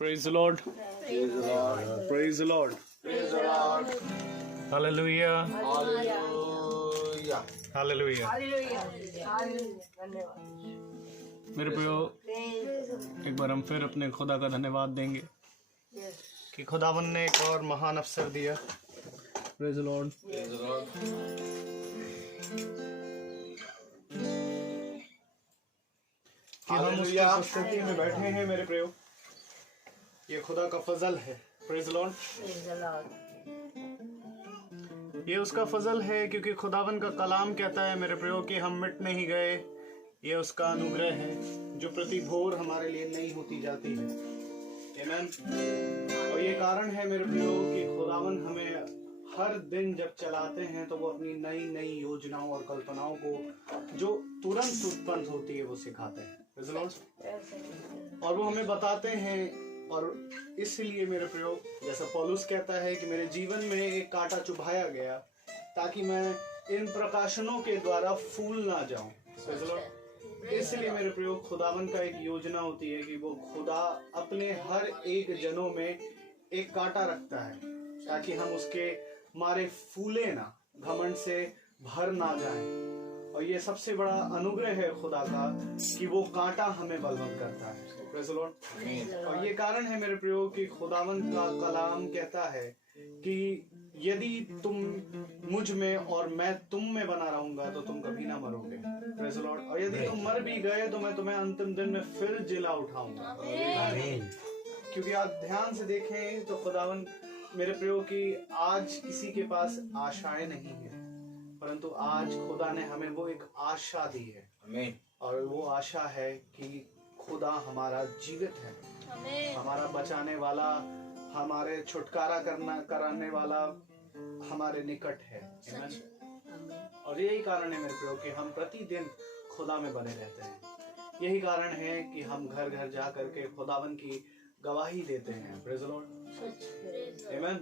Praise the Lord. Praise the Lord. Praise the Lord. Praise the Lord. Hallelujah. Hallelujah. Hallelujah. धन्यवाद। मेरे प्रियो, एक बार हम फिर अपने खुदा का धन्यवाद देंगे कि खुदावन ने एक और महान अवसर दिया। Praise the Lord. Praise the Lord. कि हम उसकी उपस्थिति में बैठे हैं मेरे प्रियो, ये खुदा का फजल है। Praise the Lord. ये उसका फजल है क्योंकि खुदावन का कलाम कहता है मेरे प्रियो कि हम मिट नहीं गए। ये उसका अनुग्रह है जो प्रति भोर हमारे लिए नई होती जाती है। आमीन। और ये कारण है मेरे प्रियो कि खुदावन हमें हर दिन जब चलाते हैं तो वो अपनी नई नई योजनाओं और कल्पनाओं को जो तुरंत उत्पन्न होती है वो सिखाते हैं। Praise the Lord. और वो हमें बताते हैं। और इसलिए मेरे प्रियो, जैसा पौलुस कहता है कि मेरे जीवन में एक कांटा चुभाया गया ताकि मैं इन प्रकाशनों के द्वारा फूल ना जाऊं। Praise the Lord. इसलिए मेरे प्रियो, खुदावन का एक योजना होती है कि वो खुदा अपने हर एक जनों में एक कांटा रखता है ताकि हम उसके मारे फूले ना, घमंड से भर ना जाएं। और ये सबसे बड़ा अनुग्रह है खुदा का कि वो कांटा हमें बलवंत करता है। Praise the Lord. और ये कारण है मेरे प्रियो कि खुदावन का कलाम कहता है कि यदि तुम मुझ में और मैं तुम में बना रहूंगा तो तुम कभी ना मरोगे। Praise the Lord. और यदि तुम मर भी गए तो मैं तुम्हें अंतिम दिन में फिर जिला उठाऊंगा। क्योंकि आप ध्यान से देखें तो खुदावन मेरे प्रियो कि आज किसी के पास आशाएं नहीं है, परंतु आज खुदा ने हमें वो एक आशा दी है। और वो आशा है कि खुदा हमारा जीवित है, हमारा बचाने वाला, हमारे छुटकारा कराने वाला हमारे निकट है। और यही कारण है मेरे प्रियो कि हम प्रतिदिन खुदा में बने रहते हैं। यही कारण है कि हम घर घर जा करके खुदावन की गवाही देते हैं। Praise the Lord. Amen.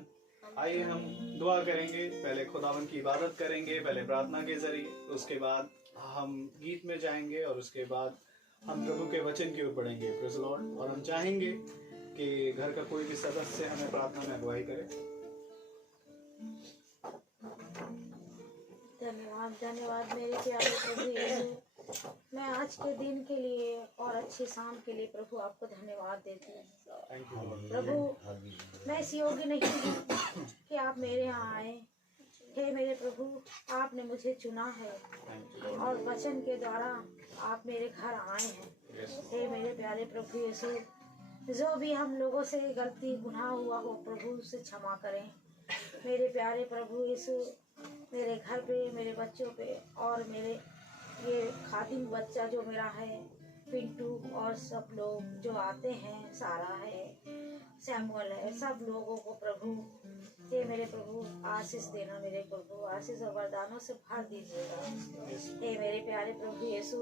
आइए हम दुआ करेंगे, पहले खुदावन की इबादत करेंगे, पहले प्रार्थना के जरिए, उसके बाद हम गीत में जाएंगे और उसके बाद हम प्रभु के वचन की ओर बढ़ेंगे। Praise the Lord. और हम चाहेंगे कि घर का कोई भी सदस्य हमें प्रार्थना में अगुवाई करे। धन्यवाद मेरे प्यारे प्रभु यीशु। मैं आज के दिन के लिए और अच्छी शाम के लिए प्रभु आपको धन्यवाद देती हूँ। प्रभु मैं इस योग्य नहीं हूँ कि आप मेरे यहाँ आए। हे मेरे प्रभु, आपने मुझे चुना है और वचन के द्वारा आप मेरे घर आए हैं। हे मेरे प्यारे प्रभु यीशु, जो भी हम लोगों से गलती गुनाह हुआ हो प्रभु से क्षमा करें। मेरे प्यारे प्रभु यीशु, मेरे घर पे, मेरे बच्चों पे और मेरे ये खातिन बच्चा जो मेरा है पिंटू और सब लोग जो आते हैं, सारा है, सैमुअल है, सब लोगों को प्रभु ये मेरे प्रभु आशीष देना। मेरे प्रभु आशीष और वरदानों से भर दीजिएगा। हे मेरे प्यारे प्रभु यीशु,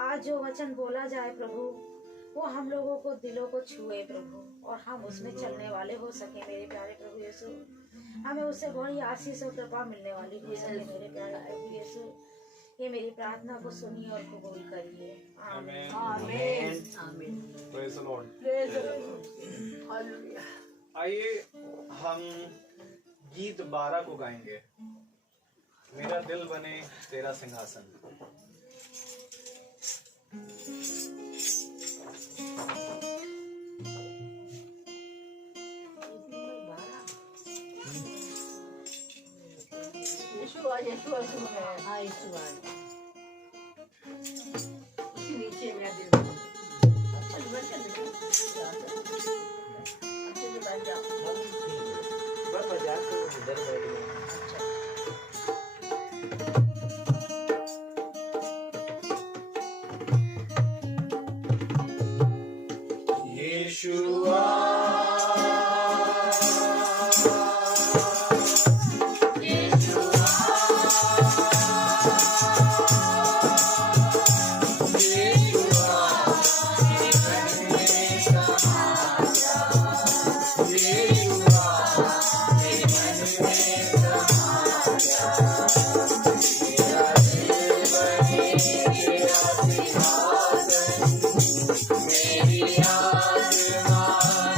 आज जो वचन बोला जाए प्रभु वो हम लोगों को दिलों को छुए प्रभु, और हम उसमें चलने वाले हो सके। मेरे प्यारे प्रभु यीशु, हमें उससे बड़ी आशीष और कृपा मिलने वाली हो सके। मेरे प्यारे प्रभु यीशु, ये मेरी प्रार्थना को सुनिए और कबूल करिए। आमीन। आमीन। आमीन। Praise the Lord. Praise the Lord. Hallelujah. आइए हम गीत 12 को गाएंगे। मेरा दिल बने तेरा सिंहासन। यीशु है। नीचे मेरा दिल यीशुआ मेरी आत्मा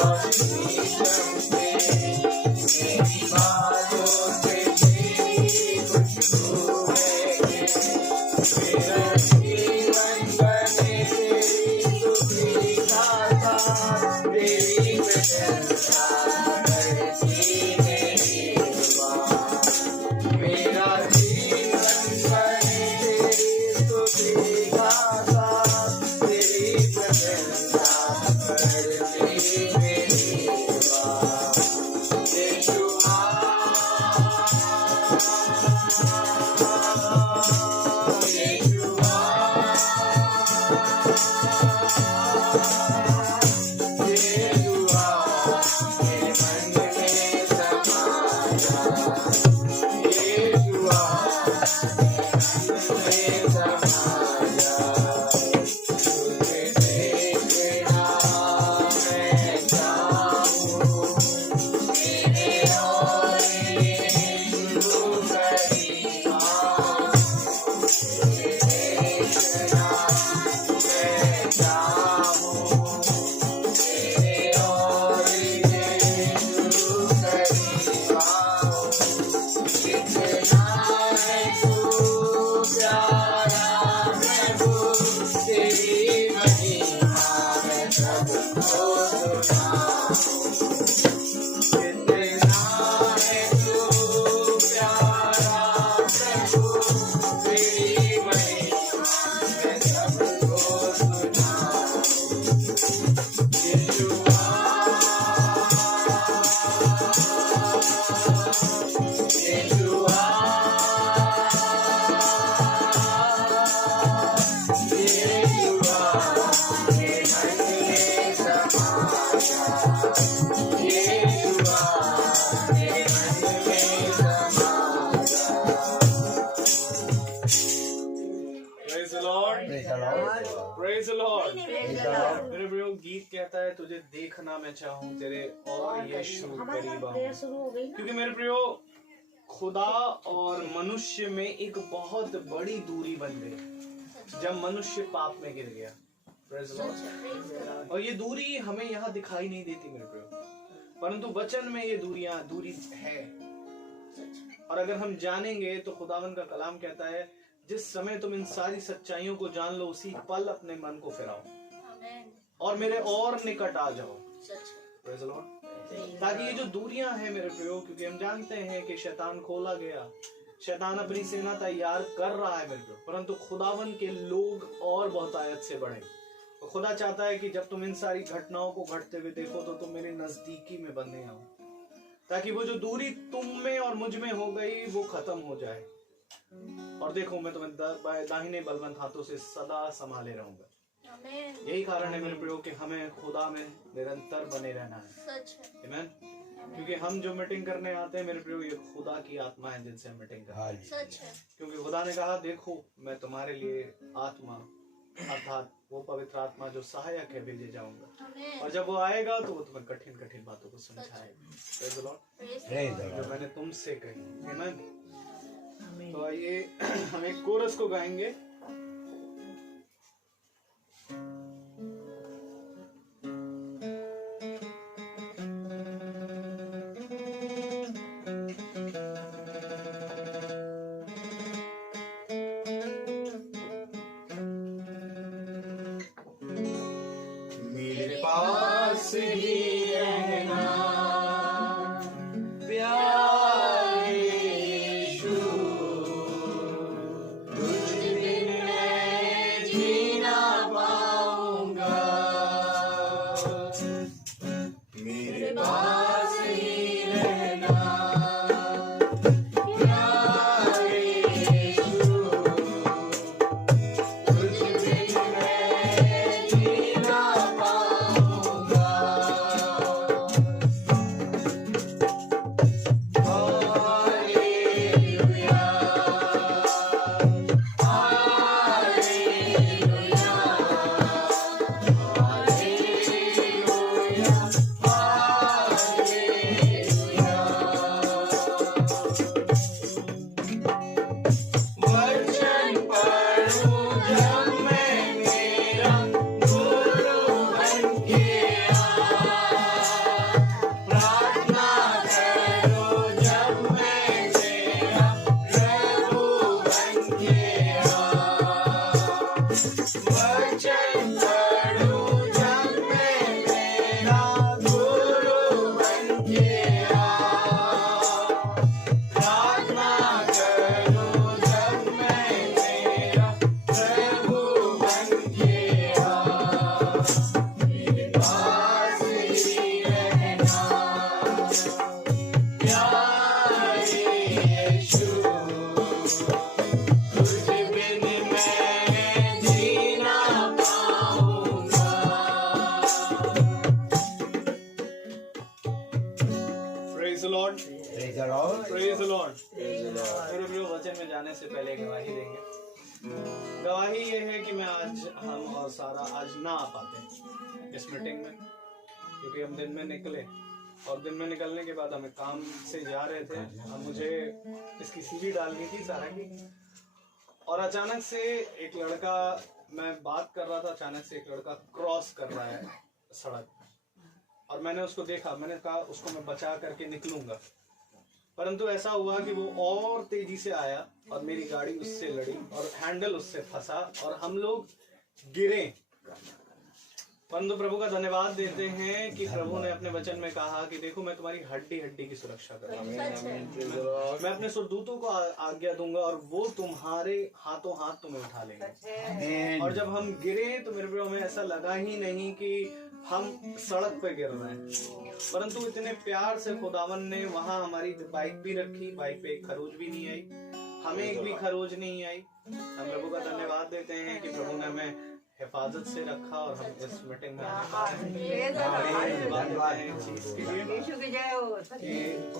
रोशनी चमके, मेरी बातों से तेरी खुशबू महके, मेरा जीवन बने तेरी स्तुति गाथा, तेरी प्रशंसा करती मेरी जुबान। मेरा जीवन बने तेरी स्तुति गाथा, तेरी प्रशंसा करती मेरी जुबान। यीशुआ, यीशुआ, यीशुआ, मेरे मन में समा जा। यीशुआ, मेरे मन में समा जा। तुझे देखना मैं चाहूँ, मेरे और यीशु करीब आऊँ। तुझे देखना मैं चाहूँ, मेरे और यीशु करीब आऊँ। कितना है तू प्यारा प्रभु, तेरी महिमा मैं सबको सुनाऊँ। कितना है तू प्यारा प्रभु, तेरी महिमा मैं सबको सुनाऊँ। यीशुआ, यीशुआ, यीशुआ, मेरे मन में समा जा। यीशुआ, मेरे मन में समा जा। Praise the Lord. Praise the Lord. मेरे प्रियो, गीत कहता है तुझे देखना मैं चाहूँ, तेरे और यीशु हमारे करीब साथ आऊँ। प्रेयर शुरू हो गई ना। क्योंकि मेरे प्रियो, खुदा और मनुष्य में एक बहुत बड़ी दूरी बन गई जब मनुष्य पाप में गिर गया। Praise the Lord. और ये दूरी हमें यहाँ दिखाई नहीं देती मेरे प्रियो, परंतु वचन में ये दूरी है। और अगर हम जानेंगे तो खुदावन का कलाम कहता है, जिस समय तुम इन सारी सच्चाइयों को जान लो, उसी पल अपने मन को फिराओ और मेरे और निकट आ जाओ। Praise the Lord. ताकि ये जो दूरियां हैं मेरे प्रियो, क्योंकि हम जानते हैं कि शैतान खोला गया, शैतान अपनी सेना तैयार कर रहा है मेरे प्रियो, परंतु खुदावन के लोग और बहुतायत से बढ़े। तो खुदा चाहता है कि जब तुम इन सारी घटनाओं को घटते हुए देखो तो तुम मेरे नजदीकी में बंधे आओ, ताकि वो जो दूरी तुम में और मुझ में हो गई वो खत्म हो जाए। और देखो, मैं तुम्हें दाहिने बलवंत हाथों से सदा संभाले रहूंगा। यही कारण है मेरे प्रियो कि हमें खुदा में निरंतर बने रहना है। आमीन। क्योंकि हम जो मीटिंग करने आते हैं मेरे प्रियो, ये खुदा की आत्मा है जिनसे हम मीटिंग करते हैं। क्योंकि खुदा ने कहा, देखो मैं तुम्हारे लिए आत्मा अर्थात वो पवित्र आत्मा जो सहायक है भेजे जाऊंगा, और जब वो आएगा तो वो तुम्हें कठिन कठिन बातों को समझाएगा। Praise the Lord. जो मैंने तुमसे कही। आमीन। तो आइए हम एक कोरस को गाएंगे। मेरे पास ही रहना प्यारे यीशु, तुझ बिन मैं जी ना पाऊंगा। मेरे पास ही रहना प्यारे यीशु, तुझ बिन मैं जी ना पाऊंगा। वचन पढ़ूं जब मैं, मेरा गुरु बन के आ। Lord, Praise the Lord. Praise the Lord. Praise the Lord. मेरे प्रियो, वचन में जाने से पहले गवाही देंगे। गवाही ये है कि मैं आज, हम और सारा आज ना आ पाते इस मीटिंग में, क्योंकि हम दिन में निकले और दिन में निकलने के बाद हमें काम से जा रहे थे। अब मुझे इसकी सीढ़ी डालनी थी सारा की, और अचानक से एक लड़का, मैं बात कर रहा था, अचानक से एक लड़का क्रॉस कर रहा है सड़क, और मैंने उसको देखा। मैंने कहा उसको मैं बचा करके निकलूंगा, परंतु ऐसा हुआ कि वो और तेजी से आया और मेरी गाड़ी उससे लड़ी और हैंडल उससे फंसा और हम लोग गिरे। परंतु प्रभु का धन्यवाद देते हैं कि प्रभु ने अपने वचन में कहा कि देखो, मैं तुम्हारी हड्डी हड्डी की सुरक्षा करूंगा। मैं अपने सुरदूतों को आज्ञा दूंगा और वो तुम्हारे हाथों हाथ तुम्हें उठा लेंगे। और जब हम गिरे तो मेरे प्रियो, हमें ऐसा लगा ही नहीं कि हम सड़क पे गिर रहे हैं, परंतु इतने प्यार से खुदावन ने वहां हमारी बाइक भी रखी। बाइक पे एक खरोच भी नहीं आई, हमें एक भी खरोच नहीं आई। हम प्रभु का धन्यवाद देते हैं कि प्रभु ने हमें हिफाजत से रखा और हम इस मीटिंग में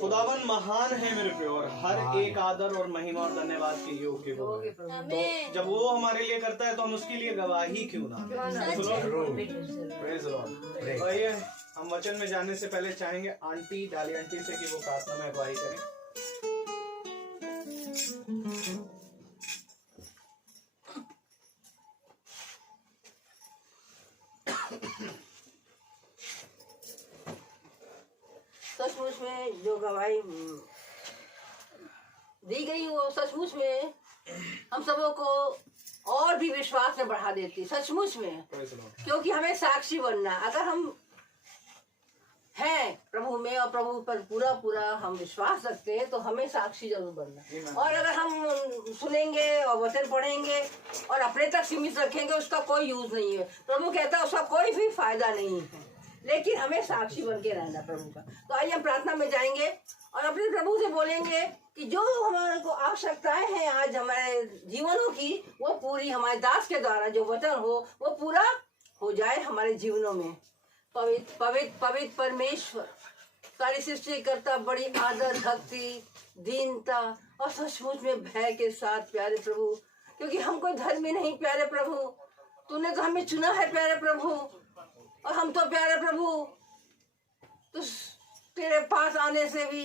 खुदावन महान है मेरे प्रियो, और हर एक आदर और महिमा और धन्यवाद के योग्य वो है। तो जब वो हमारे लिए करता है तो हम उसके लिए गवाही क्यों ना प्रेज लॉर्ड। तो आइए हम वचन में जाने से पहले चाहेंगे आंटी, डाली आंटी से कि वो प्रार्थना में अगुवाई करें। सचमुच में जो गवाही दी गई वो सचमुच में हम सबों को और भी विश्वास में बढ़ा देती, सचमुच में। क्योंकि हमें साक्षी बनना, अगर हम हैं प्रभु में और प्रभु पर पूरा पूरा हम विश्वास रखते हैं तो हमें साक्षी जरूर बनना। और अगर हम सुनेंगे और वचन पढ़ेंगे और अपने तक सीमित रखेंगे, उसका कोई यूज नहीं है। प्रभु कहता है उसका कोई भी फायदा नहीं है, लेकिन हमें साक्षी बन के रहना प्रभु का। तो आइए हम प्रार्थना में जाएंगे और अपने प्रभु से बोलेंगे कि जो हमारे को आवश्यकताएं हैं आज हमारे जीवनों की, वो पूरी हमारे दास के द्वारा जो वचन हो वो पूरा हो जाए हमारे जीवनों में। पवित्र पवित्र पवित्र परमेश्वर, सारी सृष्टि करता, बड़ी आदर, भक्ति, दीनता और सचमुच में भय के साथ प्यारे प्रभु, क्योंकि हम कोई धर्मी नहीं प्यारे प्रभु, तूने तो हमें चुना है प्यारे प्रभु। और हम तो प्यारे प्रभु तो तेरे पास आने से भी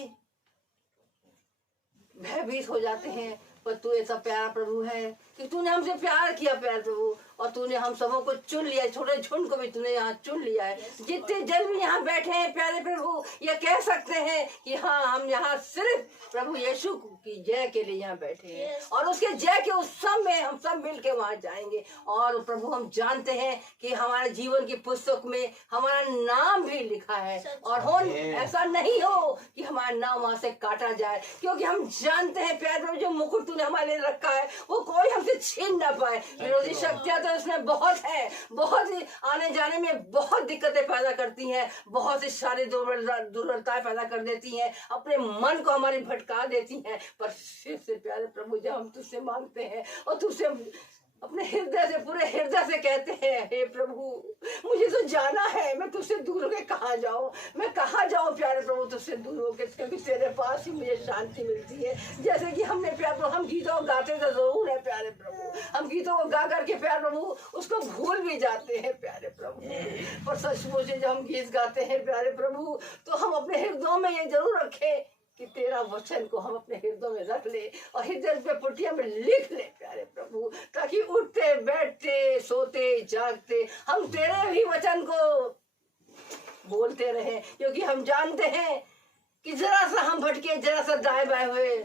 भयभीत हो जाते हैं, पर तू ऐसा प्यारा प्रभु है कि तूने हमसे प्यार किया प्यारे प्रभु, और तूने हम सबों को चुन लिया, छोटे झुंड को भी तूने यहाँ चुन लिया है। जितने जन भी यहाँ बैठे हैं प्यारे प्रभु, ये कह सकते हैं कि हाँ, हम यहाँ सिर्फ प्रभु यीशु की जय के लिए यहाँ बैठे हैं, और उसके जय के उत्सव में हम सब मिलके वहाँ जाएंगे। और प्रभु हम जानते हैं कि हमारे जीवन की पुस्तक में हमारा नाम भी लिखा है, और हो ऐसा नहीं हो कि हमारा नाम वहाँ से काटा जाए, क्योंकि हम जानते हैं प्यारे प्रभु जो मुकुट तूने हमारे लिए रखा है वो कोई हमसे छीन ना पाए। विरोधी शक्तियां तो उसमें बहुत है, बहुत ही आने जाने में बहुत दिक्कतें पैदा करती हैं, बहुत ही सारी दुर्बलताएं पैदा कर देती हैं, अपने मन को हमारी भटका देती हैं। पर फिर से प्यारे प्रभु जब हम तुझसे मांगते हैं और तुझसे अपने हृदय से, पूरे हृदय से कहते हैं, हे प्रभु मुझे तो जाना है, मैं तुझसे दूर होके कहाँ जाऊँ, मैं कहाँ जाऊँ प्यारे प्रभु तुझसे दूर होके, क्योंकि तेरे पास ही मुझे शांति मिलती है। जैसे कि हमने प्यारे प्रभु, हम गीतों गाते तो जरूर है प्यारे प्रभु, हम गीतों को गा करके प्यारे प्रभु उसको भूल भी जाते हैं प्यारे प्रभु, पर सचमुच जब हम गीत गाते हैं प्यारे प्रभु तो हम अपने हृदयों में ये जरूर रखें कि तेरा वचन को हम अपने हृदय में रख ले और हृदय पे पुटिया में लिख ले प्यारे प्रभु, ताकि उठते बैठते सोते जागते हम तेरे ही वचन को बोलते रहे। क्योंकि हम जानते हैं कि जरा सा हम भटके, जरा सा दाएं बाएं हुए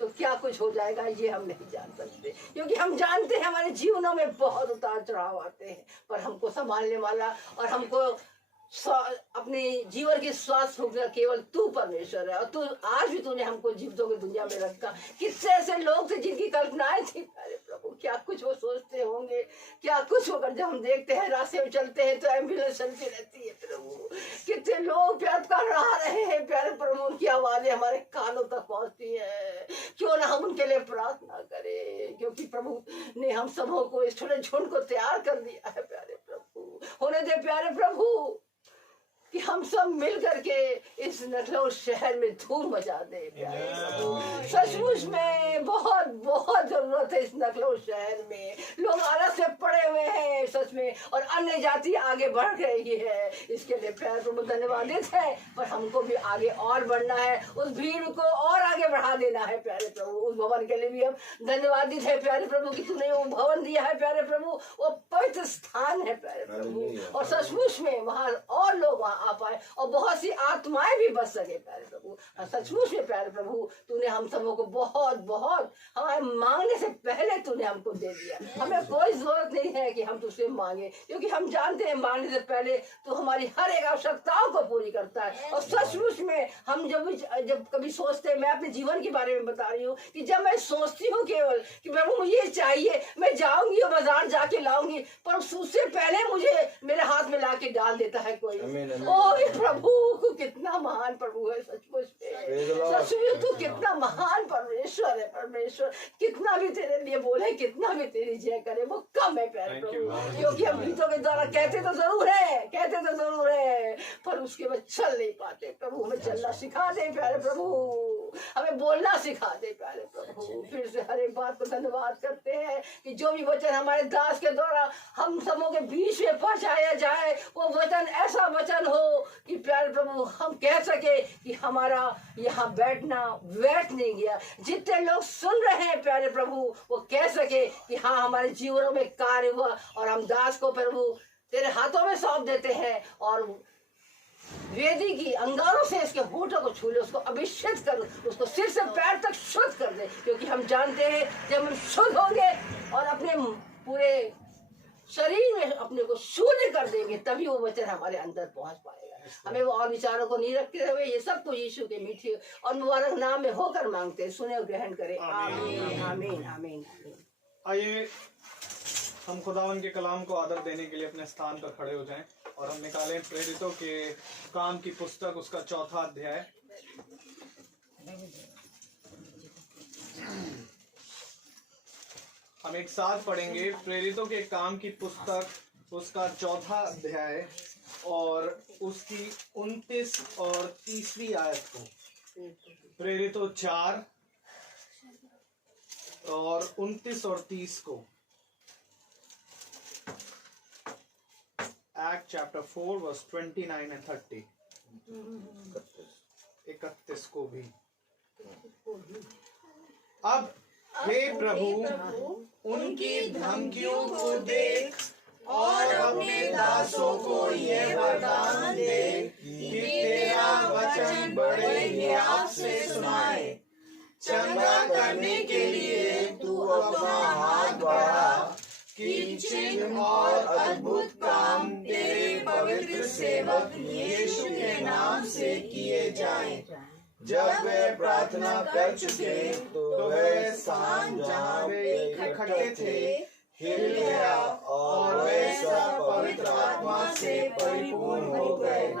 तो क्या कुछ हो जाएगा ये हम नहीं जान सकते। क्योंकि हम जानते हैं हमारे जीवनों में बहुत उतार चढ़ाव आते हैं, पर हमको संभालने वाला और हमको अपने जीवन की स्वास्थ्य भोगना केवल तू परमेश्वर है। और तू आज भी तूने हमको जीवितों की दुनिया में रखा। कितने ऐसे लोग थे जिनकी कल्पनाएं थी अरे प्रभु, क्या कुछ वो सोचते होंगे, क्या कुछ होकर जब हम देखते हैं रास्ते में चलते हैं तो एम्बुलेंस चलती रहती है प्रभु। कितने लोग प्यार कर रहे हैं प्यारे प्रभु, उनकी आवाजें हमारे कानों तक पहुंचती है। क्यों ना हम उनके लिए प्रार्थना करें, क्योंकि प्रभु ने हम सबों को इस छोटे झुंड को तैयार कर दिया है प्यारे प्रभु। होने दे प्यारे प्रभु कि हम हम सब मिल करके इस नखलऊ शहर में धूम मचा दे प्यारे प्रभु। सचमुच में बहुत बहुत जरूरत है इस नखलऊ शहर में। लोग आलस से पड़े हुए हैं सच में, और अन्य जाति आगे बढ़ रही है। इसके लिए प्यारे प्रभु धन्यवादित है, पर हमको भी आगे और बढ़ना है, उस भीड़ को और आगे बढ़ा देना है प्यारे प्रभु। उस भवन के लिए भी हम धन्यवादित है प्यारे प्रभु कि तूने वो भवन दिया है प्यारे प्रभु, वो पवित्र स्थान है प्यारे प्रभु, और सचमुच में वहाँ और लोग वहाँ आ पाए और बहुत सी आत्माएं भी बच सके प्यारे प्रभु। सचमुच में प्यारे प्रभु तूने हम सबों को बहुत बहुत हमारे मांगने से पहले तूने हमको दे दिया। हमें कोई जरूरत नहीं है कि हम तुझसे मांगे, क्योंकि हम जानते हैं मांगने से पहले तू हमारी हर एक आवश्यकताओं को पूरी करता है। और सचमुच में हम जब कभी सोचते हैं, मैं अपने जीवन के बारे में बता रही हूँ कि जब मैं सोचती हूँ केवल कि प्रभु मुझे ये चाहिए, मैं जाऊंगी और बाजार जाके लाऊंगी, पर उससे पहले मुझे मेरे हाथ में ला के डाल देता है कोई। ओ ये प्रभु कितना महान प्रभु है सचमुच में। सचमुच तू कितना महान परमेश्वर है। परमेश्वर कितना भी तेरे लिए बोले, कितना भी तेरी जय करे, वो कम है प्यारे प्रभु, क्योंकि हम गीतों के द्वारा कहते तो जरूर है, पर उसके बाद चल नहीं पाते। प्रभु हमें चलना सिखा दे प्यारे प्रभु, हमें बोलना सिखा दे प्यारे प्रभु। फिर से हर एक बात को धन्यवाद करते हैं कि जो भी वचन हमारे दास के द्वारा हम सबों के बीच में पहुंचाया जाए, वो वचन ऐसा वचन हो कि प्यारे प्रभु हम कह सके कि हमारा यहाँ बैठना व्यर्थ नहीं गया। जितने लोग सुन रहे हैं प्यारे प्रभु वो कह सके कि हाँ हमारे जीवनों में कार्य हुआ, और हम दास को प्रभु तेरे हाथों में सौंप देते हैं, और वेदी की अंगारों से इसके होठों को छू ले, उसको अभिषेक कर, उसको सिर से पैर तक शुद्ध कर दे, क्योंकि हम जानते हैं जब हम शुद्ध होंगे और अपने पूरे शरीर में अपने को शून्य कर देंगे, तभी वो वचन हमारे अंदर पहुंच पाएगा। हमें वो और विचारों को नहीं रखते हुए ये सब कुछ यीशु के मीठे और मुबारक नाम में होकर मांगते हैं। सुने और ग्रहण करें। आमीन आमीन आमीन। आइए हम खुदावन के कलाम को आदर देने के लिए अपने स्थान पर खड़े हो जाएं और हम निकालें प्रेरितों के काम की पुस्तक, उसका 4था अध्याय। हम एक साथ पढ़ेंगे प्रेरितों के काम की पुस्तक, उसका 4था अध्याय और उसकी 29 और 30वीं आयत को। प्रेरितों 4 और 29 और 30 को। Act chapter 4 verse 29 and 30। 31 को भी। अब हे प्रभु उनकी धमकियों को देख और अपने दासों को यह वरदान दे कि तेरा वचन बड़े हियाव से सुनाए। चंगा करने के लिए तू अपना हाथ बढ़ा कि चिन्ह और अद्भुत काम तेरे पवित्र सेवक यीशु के नाम से किए जाएं। जब वे प्रार्थना कर चुके तो वे स्थान जहाँ वे इकट्ठे थे हिल गया और वे सब पवित्र आत्मा से परिपूर्ण हो गए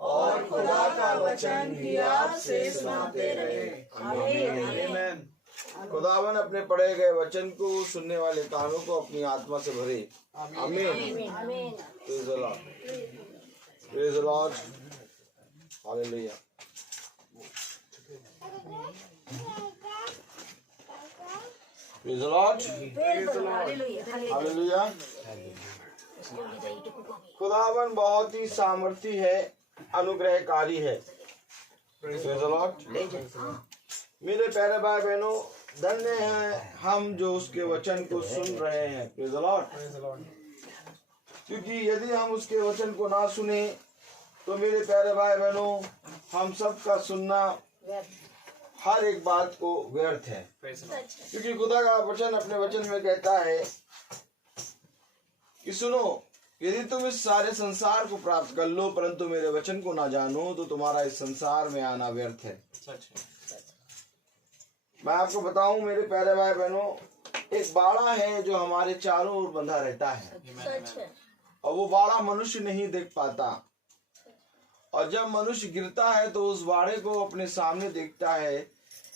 और खुदा का वचन हियाव से सुनाते रहे। आमीन। खुदावन अपने पढ़े गए वचन को सुनने वाले कानों को अपनी आत्मा से भरे। आमीन। Praise the Lord. Praise the Lord. Hallelujah. Praise the Lord. Hallelujah. खुदावन बहुत ही सामर्थी है, अनुग्रहकारी है। Praise the Lord. मेरे प्यारे भाई बहनों, धन्य हैं हम जो उसके वचन को सुन रहे हैं। Praise the Lord. क्योंकि यदि हम उसके वचन को ना सुने तो मेरे प्यारे भाई बहनों हम सब का सुनना हर एक बात को व्यर्थ है। क्योंकि खुदा का वचन अपने वचन में कहता है कि सुनो, यदि तुम इस सारे संसार को प्राप्त कर लो परंतु मेरे वचन को ना जानो तो तुम्हारा इस संसार में आना व्यर्थ है। मैं आपको बताऊं मेरे प्यारे भाई बहनों, एक बाड़ा है जो हमारे चारों ओर बंधा रहता है और वो बाड़ा मनुष्य नहीं देख पाता, और जब मनुष्य गिरता है तो उस बाड़े को अपने सामने देखता है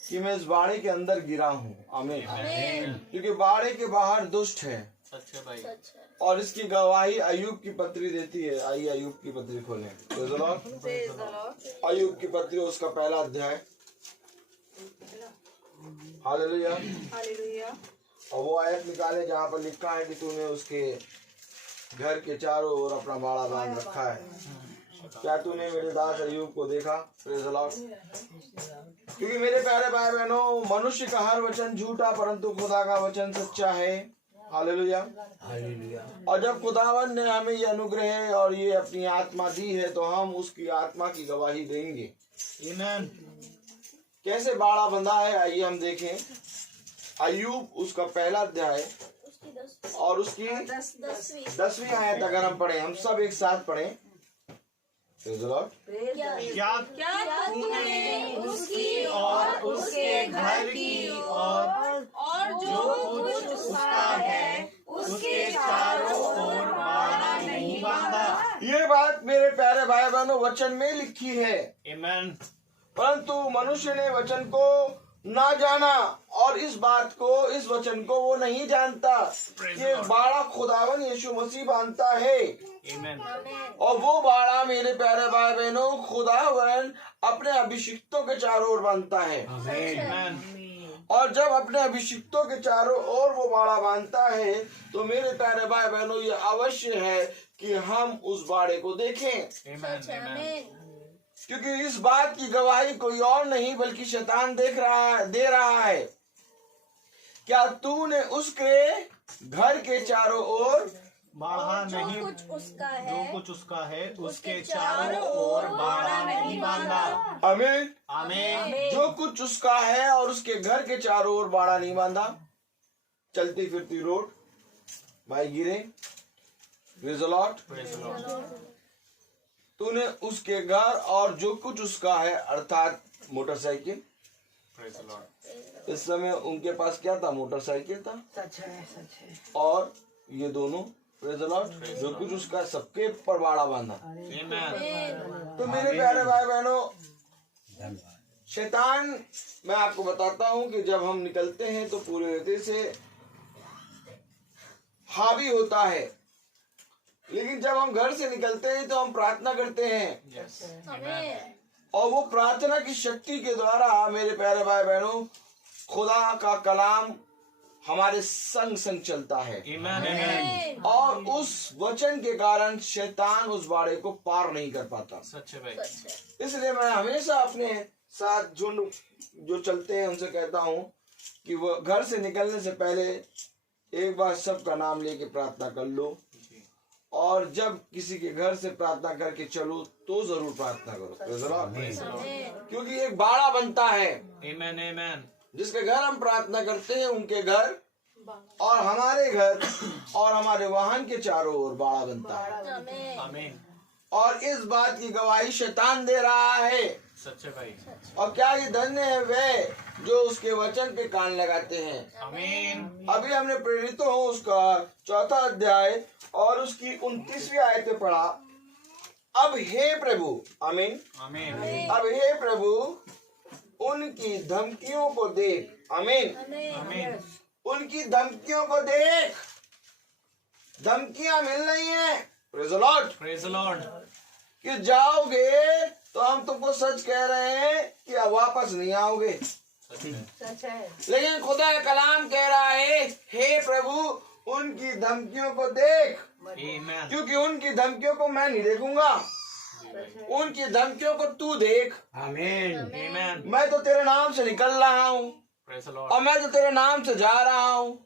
कि मैं इस बाड़े के अंदर गिरा हूँ। आमीन। क्योंकि बाड़े के बाहर दुष्ट है सच है भाई। और इसकी गवाही अय्यूब की पत्री देती है। आइए अय्यूब की पत्री खोलें। Praise the Lord। अय्यूब की पत्री उसका पहला अध्याय। हालेलुया। और वो आयत निकाले जहाँ पर लिखा है कि तूने उसके घर के चारों ओर अपना बाड़ा बांध रखा है। क्या तूने मेरे दास अय्यूब को देखा? Praise the Lord। क्योंकि मेरे प्यारे भाई बहनों, मनुष्य का हर वचन झूठा परंतु खुदा का वचन सच्चा है। हालेलुया। और जब खुदावन ने हमें ये अनुग्रह और ये अपनी आत्मा दी है तो हम उसकी आत्मा की गवाही देंगे। आमीन। कैसे बाड़ा बंधा है आइए हम देखें। अय्यूब उसका पहला अध्याय और उसकी 10वीं आयत अगर हम पढ़ें, हम सब एक साथ पढ़ें। क्या तूने उसकी और उसके घर की और जो कुछ उसका है उसके चारों ओर बाड़ा नहीं बांधा? ये बात मेरे प्यारे भाई बहनों वचन में लिखी है। आमीन। परंतु मनुष्य ने वचन को ना जाना और इस वचन को वो नहीं जानता कि बाड़ा खुदावन यीशु मसीह बांधता है। आमीन। और वो बाड़ा मेरे प्यारे भाई बहनों खुदावन अपने अभिषिक्तों के चारों ओर बांधता है। आमीन। और जब अपने अभिषिक्तों के चारों ओर वो बाड़ा बांधता है तो मेरे प्यारे भाई बहनों ये अवश्य है कि हम उस बाड़े को देखें। आमीन। क्योंकि इस बात की गवाही कोई और नहीं बल्कि शैतान दे रहा है। क्या तूने उसके घर के चारों ओर बाड़ा नहीं, जो कुछ उसका है उसके चारों ओर बाड़ा नहीं बांधा? आमीन। आमीन। जो कुछ उसका है और उसके घर के चारों ओर बाड़ा नहीं बांधा। चलती फिरती रोड भाई गिरे। Praise the Lord। तूने उसके घर और जो कुछ उसका है अर्थात मोटरसाइकिल। इस समय उनके पास क्या था? मोटरसाइकिल था। सच है। और ये दोनों Praise the Lord, जो कुछ उसका सबके पर बाड़ा बांधा। तो मेरे प्यारे भाई बहनों, शैतान मैं आपको बताता हूं कि जब हम निकलते हैं तो पूरे हृदय से हावी होता है, लेकिन जब हम घर से निकलते हैं तो हम प्रार्थना करते हैं और वो प्रार्थना की शक्ति के द्वारा मेरे प्यारे भाई बहनों खुदा का कलाम हमारे संग संग चलता है। और उस वचन के कारण शैतान उस बाड़े को पार नहीं कर पाता। सच है भाई। इसलिए मैं हमेशा अपने साथ जो चलते हैं उनसे कहता हूँ कि वो घर से निकलने से पहले एक बार सबका नाम लेके प्रार्थना कर लो, और जब किसी के घर से प्रार्थना करके चलो तो जरूर प्रार्थना करो, क्योंकि एक बाड़ा बनता है। आमीन। जिसके घर हम प्रार्थना करते हैं उनके घर और हमारे घर और हमारे वाहन के चारों ओर बाड़ा बनता है। आमीन। और इस बात की गवाही शैतान दे रहा है। सच है भाई। और क्या ये धन्य है वे जो उसके वचन पे कान लगाते हैं। आमीन। अभी हमने प्रेरितों उसका 4था अध्याय और उसकी 29वीं आयत पे पढ़ा। अब हे प्रभु, आमीन, आमीन। अब हे प्रभु उनकी धमकियों को देख। आमीन। आमीन। उनकी धमकियों को देख। धमकियां मिल रही हैं। Praise the Lord. Praise the Lord. कि जाओगे तो हम तुमको सच कह रहे हैं कि अब वापस नहीं आओगे। सच है। लेकिन खुदा का कलाम कह रहा है हे प्रभु उनकी धमकियों को देख, आमीन। क्योंकि उनकी धमकियों को मैं नहीं देखूंगा, उनकी धमकियों को तू देख। आमीन। आमीन। मैं तो तेरे नाम से निकल रहा हूँ प्रेज़ द लॉर्ड। और मैं तो तेरे नाम से जा रहा हूँ।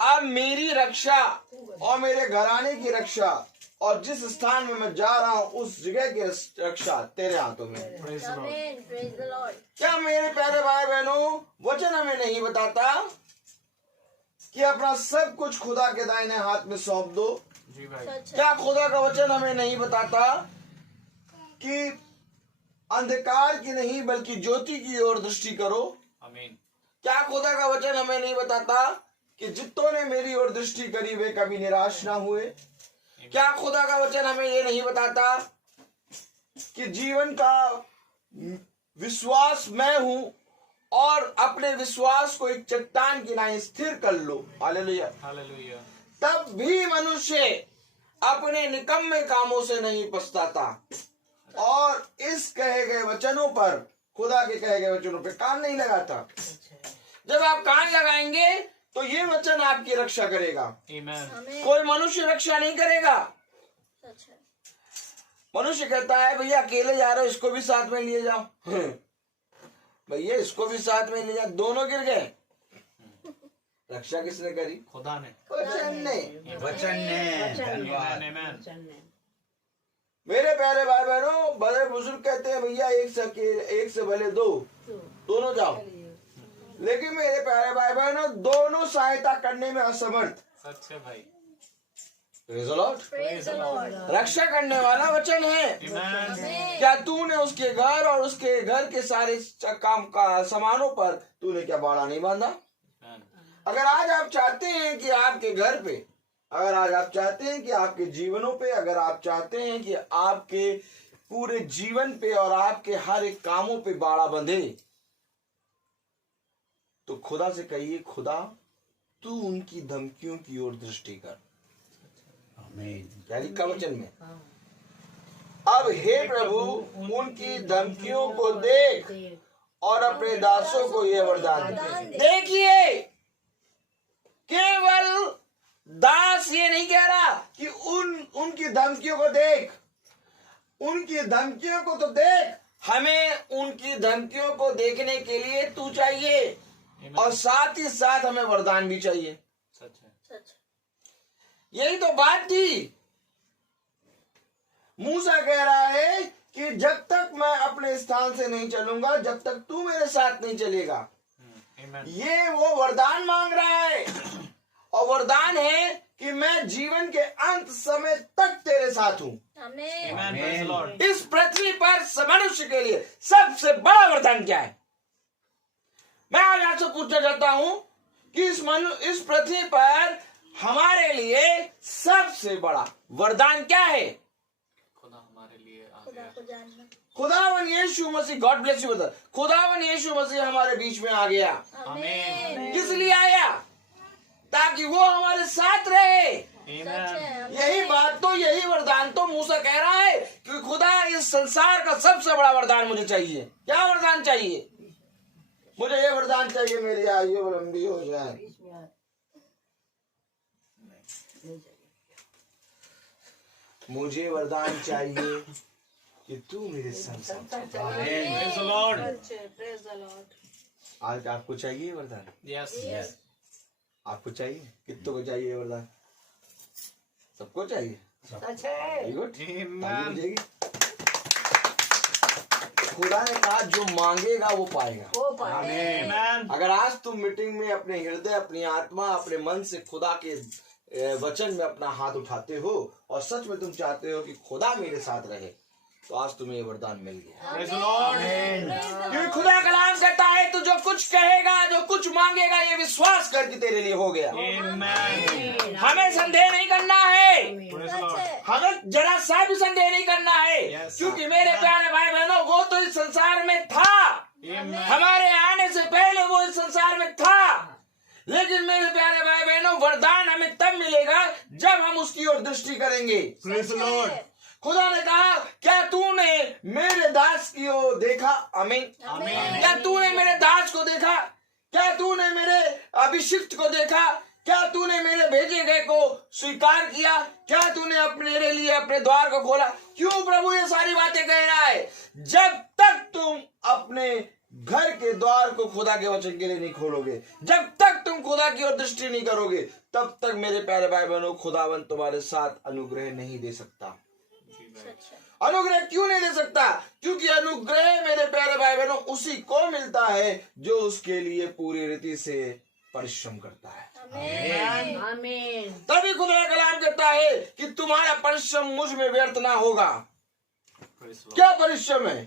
अब मेरी रक्षा और मेरे घराने की रक्षा और जिस स्थान में मैं जा रहा हूँ उस जगह की रक्षा तेरे हाथों में। Praise the Lord. क्या मेरे प्यारे भाई बहनों वचन हमें नहीं बताता कि अपना सब कुछ खुदा के दाहिने हाथ में सौंप दो? जी भाई। क्या खुदा का वचन हमें नहीं बताता कि अंधकार की नहीं बल्कि ज्योति की ओर दृष्टि करो? आमीन। क्या खुदा का वचन हमें नहीं बताता कि जितों ने मेरी ओर दृष्टि करी वे कभी निराश ना हुए? क्या खुदा का वचन हमें ये नहीं बताता कि जीवन का विश्वास मैं हूं और अपने विश्वास को एक चट्टान की नाई स्थिर कर लो? हालेलुया। हालेलुया। तब भी मनुष्य अपने निकम्मे कामों से नहीं पछताता और इस कहे गए वचनों पर, खुदा के कहे गए वचनों पर कान नहीं लगाता। जब आप कान लगाएंगे तो ये वचन आपकी रक्षा करेगा। कोई मनुष्य रक्षा नहीं करेगा। मनुष्य कहता है भैया अकेले जा रहे हो, इसको भी साथ में लिए जाओ। भैया इसको भी साथ में ले जाओ, दोनों गिर गए। रक्षा किसने करी? खुदा ने। वचन ने। धन्यवाद। मेरे प्यारे भाई बहनों, बड़े बुजुर्ग कहते हैं भैया एक से भले दो, दोनों जाओ। लेकिन मेरे प्यारे भाई बहनों, दोनों सहायता करने में असमर्थ। सच है भाई। Praise the Lord। रक्षा करने वाला वचन है। क्या तूने उसके घर और उसके घर के सारे काम का सामानों पर तूने क्या बाड़ा नहीं बांधा? अगर आज आप चाहते हैं कि आपके घर पे, अगर आज आप चाहते हैं कि आपके जीवनों पे, अगर आप चाहते हैं कि आपके पूरे जीवन पे और आपके हर एक कामों पे बाड़ा बंधे, तो खुदा से कहिए, खुदा तू उनकी धमकियों की ओर दृष्टि कर। क्या लिखा वचन में? अब हे प्रभु उनकी धमकियों को देख और अपने दासों को यह वरदान दे। देखिए, केवल दास ये नहीं कह रहा कि उनकी धमकियों को देख, उनकी धमकियों को तो देख, हमें उनकी धमकियों को देखने के लिए तू चाहिए और साथ ही साथ हमें वरदान भी चाहिए। सच है। यही तो बात थी। मूसा कह रहा है कि जब तक मैं अपने स्थान से नहीं चलूंगा, जब तक तू मेरे साथ नहीं चलेगा। ये वो वरदान मांग रहा है, और वरदान है कि मैं जीवन के अंत समय तक तेरे साथ हूं। इस पृथ्वी पर मनुष्य के लिए सबसे बड़ा वरदान क्या है? मैं आज आपसे पूछना चाहता हूं कि इस पृथ्वी पर हमारे लिए सबसे बड़ा वरदान क्या है? खुदा हमारे लिए आ गया। खुदावन यीशु मसीह, गॉड ब्लेस यू ब्रदर, खुदावन यीशु मसीह हमारे बीच में आ गया। आमीन। किस लिए आया? ताकि वो हमारे साथ रहे। यही बात तो, यही वरदान तो मूसा कह रहा है कि खुदा इस संसार का सबसे बड़ा वरदान मुझे चाहिए। क्या वरदान चाहिए? मुझे ये वरदान चाहिए, मेरी आयु लंबी हो जाए। मुझे वरदान चाहिए कि तू मेरे संग। आज आपको चाहिए वरदान? यस। आपको चाहिए? कितनों को चाहिए वरदान? सबको चाहिए। Very good। Amen। खुदा ने कहा जो मांगेगा वो पाएगा। आमीन। अगर आज तुम मीटिंग में अपने हृदय, अपनी आत्मा, अपने मन से खुदा के वचन में अपना हाथ उठाते हो और सच में तुम चाहते हो कि खुदा मेरे साथ रहे, तो आज तुम्हें ये वरदान मिल गया। क्योंकि खुदा कलाम कहता है तू जो कुछ कहेगा, जो कुछ मांगेगा, ये विश्वास करके तेरे लिए हो गया। हमें संदेह नहीं करना है, हमें जरा सा भी संदेह नहीं करना है। क्योंकि मेरे प्यारे भाई बहनों, वो तो इस संसार में था, हमारे आने से पहले वो इस संसार में था। लेकिन मेरे प्यारे भाई बहनों, वरदान हमें तब मिलेगा जब हम उसकी ओर दृष्टि करेंगे। खुदा ने कहा क्या तूने मेरे दास की ओर देखा? आमीन। क्या तूने मेरे दास को देखा? क्या तूने मेरे अभिषिक्त को देखा? क्या तूने मेरे भेजे गए को स्वीकार किया? क्या तूने मेरे लिए अपने द्वार को खोला? क्यों प्रभु ये सारी बातें कह रहा है? जब तक तुम अपने घर के द्वार को खुदा के वचन के लिए नहीं खोलोगे, जब तक तुम खुदा की ओर दृष्टि नहीं करोगे, तब तक मेरे प्यारे भाई बहनों, खुदावन तुम्हारे साथ अनुग्रह नहीं दे सकता। अनुग्रह क्यों नहीं दे सकता? क्योंकि अनुग्रह मेरे प्यारे भाई बहनों उसी को मिलता है जो उसके लिए पूरी रीति से परिश्रम करता है। आमीन। तभी खुदा का कलाम कहता है कि तुम्हारा परिश्रम मुझ में व्यर्थ ना होगा। क्या परिश्रम है?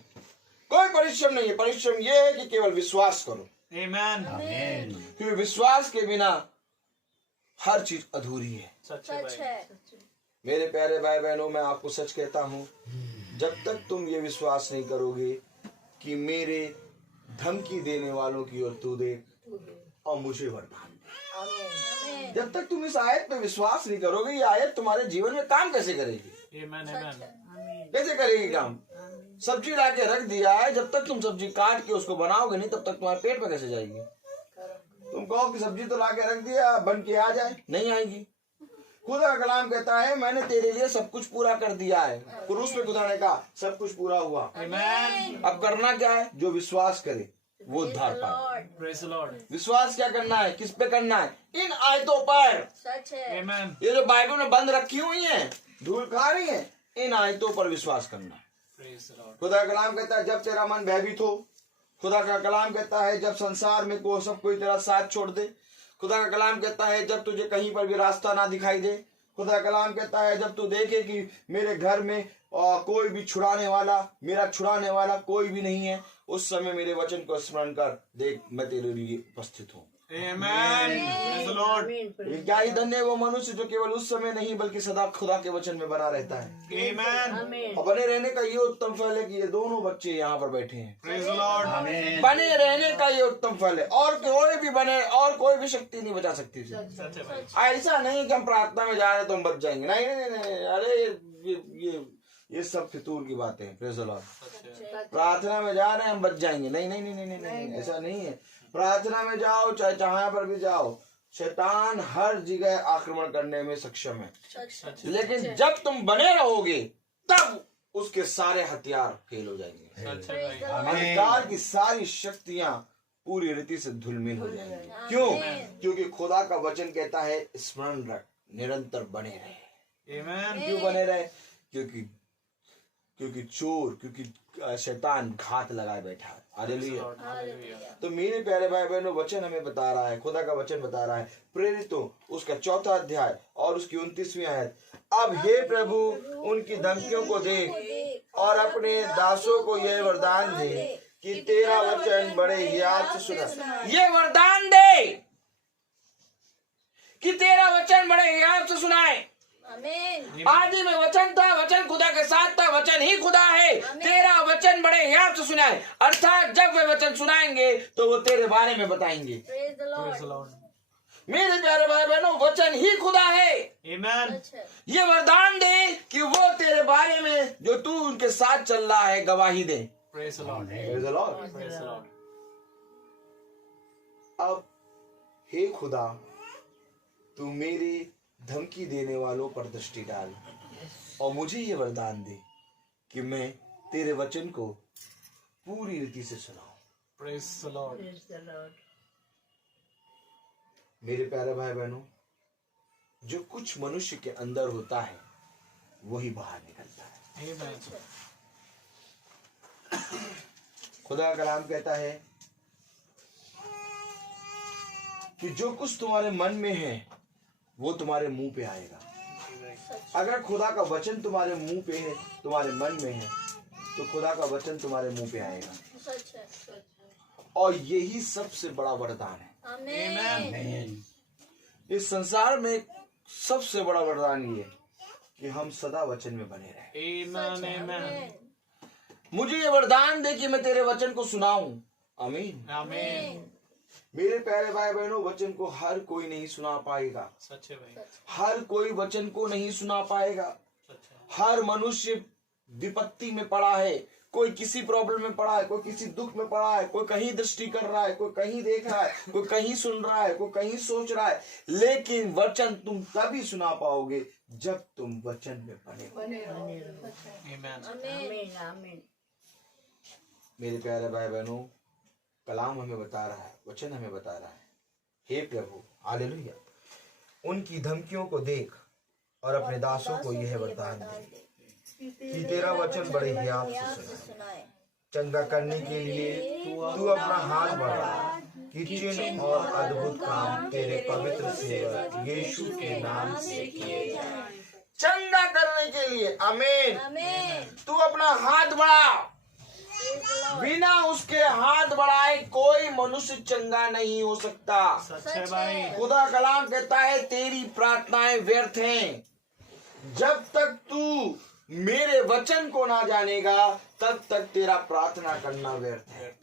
कोई परिश्रम नहीं है। परिश्रम यह है कि केवल विश्वास करो। आमीन। क्योंकि विश्वास के बिना हर चीज अधूरी है। सच है। मेरे प्यारे भाई बहनों, मैं आपको सच कहता हूं, जब तक तुम ये विश्वास नहीं करोगे कि मेरे धमकी देने वालों की ओर तू देख और मुझे वरदान दे, जब तक तुम इस आयत पे विश्वास नहीं करोगे, ये आयत तुम्हारे जीवन में काम कैसे करेगी? कैसे करेगी काम? सब्जी ला के रख दिया है, जब तक तुम सब्जी काट के उसको बनाओगे नहीं, तब तक तुम्हारे पेट में कैसे जाएगी? तुम कहो कि सब्जी तो ला के रख दिया, बन के आ जाए, नहीं आएगी। खुदा का कलाम कहता है मैंने तेरे लिए सब कुछ पूरा कर दिया है। क्रूस पे खुदा ने कहा सब कुछ पूरा हुआ। अब करना क्या है? जो विश्वास करे वो उद्धार पाए। विश्वास क्या करना है? किस पे करना है? इन आयतों पर। ये जो बाइबल में बंद रखी हुई है, धूल खा रही है, इन आयतों पर विश्वास करना है। खुदा का कलाम कहता है जब तेरा मन भयभीत हो, खुदा का कलाम कहता है जब संसार में सब कोई तेरा साथ छोड़ दे, खुदा का कलाम कहता है जब तुझे कहीं पर भी रास्ता ना दिखाई दे, खुदा का कलाम कहता है जब तू देखे कि मेरे घर में कोई भी छुड़ाने वाला, मेरा छुड़ाने वाला कोई भी नहीं है, उस समय मेरे वचन को स्मरण कर, देख मैं तेरे लिए उपस्थित हूँ। क्या ही धन्य है वो मनुष्य जो केवल उस समय नहीं बल्कि सदा खुदा के वचन में बना रहता है। और बने रहने का ये उत्तम फल है कि ये दोनों बच्चे यहाँ पर बैठे हैं। बने रहने का ये उत्तम फल है, और कोई भी बने, और कोई भी शक्ति नहीं बचा सकती। ऐसा नहीं कि हम प्रार्थना में जा रहे हैं तो हम बच जाएंगे, नहीं नहीं नहीं, अरे ये सब फितूर की बातें हैं। Praise the Lord. प्रार्थना में जा रहे हैं हम बच जाएंगे, नहीं नहीं नहीं नहीं नहीं, ऐसा नहीं है। प्रार्थना में जाओ, चाहे जहां पर भी जाओ, शैतान हर जगह आक्रमण करने में सक्षम है, लेकिन जब तुम बने रहोगे तब उसके सारे हथियार फेल हो जाएंगे। अंधकार की सारी शक्तियां पूरी रीति से धूलमिल हो जाएंगी। क्यों? क्योंकि खुदा का वचन कहता है स्मरण रख, निरंतर बने रहे। क्यों बने रहे? क्योंकि चोर, क्योंकि शैतान घात लगाए बैठा है। हालेलुया। तो मेरे प्यारे भाई बहनों, वचन हमें बता रहा है, खुदा का वचन बता रहा है, प्रेरितों उसका 4 अध्याय और उसकी 29वीं आयत, अब हे प्रभु उनकी धमकियों को देख और अपने दासों को यह वरदान दे कि तेरा वचन बड़े हियाव से सुना। ये वरदान दे कि तेरा वचन बड़े हियाव से सुनाए। आदि में वचन था, वचन खुदा के साथ था, वचन ही खुदा है। तेरा वचन बड़े हियाव से सुनाए, अर्थात जब वे वचन सुनाएंगे तो वो तेरे बारे में बताएंगे। मेरे प्यारे भाई बहनों, वचन ही खुदा है। ये वरदान दे कि वो तेरे बारे में जो तू उनके साथ चल रहा है गवाही दे। अब हे खुदा, तू मेरी धमकी देने वालों पर दृष्टि डाल और मुझे ये वरदान दे कि मैं तेरे वचन को पूरी रीति से सुनाऊं। मेरे प्यारे भाई बहनों, जो कुछ मनुष्य के अंदर होता है वही बाहर निकलता है। खुदा का कलाम कहता है कि जो कुछ तुम्हारे मन में है वो तुम्हारे मुंह पे आएगा। अगर खुदा का वचन तुम्हारे मुंह पे है, तुम्हारे मन में है, तो खुदा का वचन तुम्हारे मुंह पे आएगा। और यही सबसे बड़ा वरदान है। इस संसार में सबसे बड़ा वरदान ये कि हम सदा वचन में बने रहें। मुझे ये वरदान दे कि मैं तेरे वचन को सुनाऊं। आमीन आमीन। मेरे प्यारे भाई बहनों, वचन को हर कोई नहीं सुना पाएगा। सच्चे भाई, हर कोई वचन को नहीं सुना पाएगा। हर मनुष्य विपत्ति में पड़ा है, कोई किसी प्रॉब्लम में पड़ा है, कोई किसी दुख में पड़ा है, कोई कहीं दृष्टि कर रहा है, कोई कहीं देख रहा है, कोई कहीं सुन रहा है, कोई कहीं सोच रहा है, लेकिन वचन तुम तभी सुना पाओगे जब तुम वचन में बने। मेरे प्यारे भाई बहनों, कलाम हमें बता रहा है, वचन हमें बता रहा है, हे प्रभु हालेलुया, उनकी धमकियों को देख और अपने दासों को यह वरदान दे कि तेरा वचन बड़े हियाव से सुनाए। चंगा करने के लिए तू अपना हाथ बढ़ा कि चिन्ह और अद्भुत काम तेरे पवित्र सेवक यीशु के नाम से किए जाएं। चंगा करने के लिए आमीन। तू अपना हाथ बढ़ा। बिना उसके हाथ बढ़ाए कोई मनुष्य चंगा नहीं हो सकता। खुदा कलाम कहता है तेरी प्रार्थनाएं व्यर्थ हैं। जब तक तू मेरे वचन को ना जानेगा तब तक तेरा प्रार्थना करना व्यर्थ है।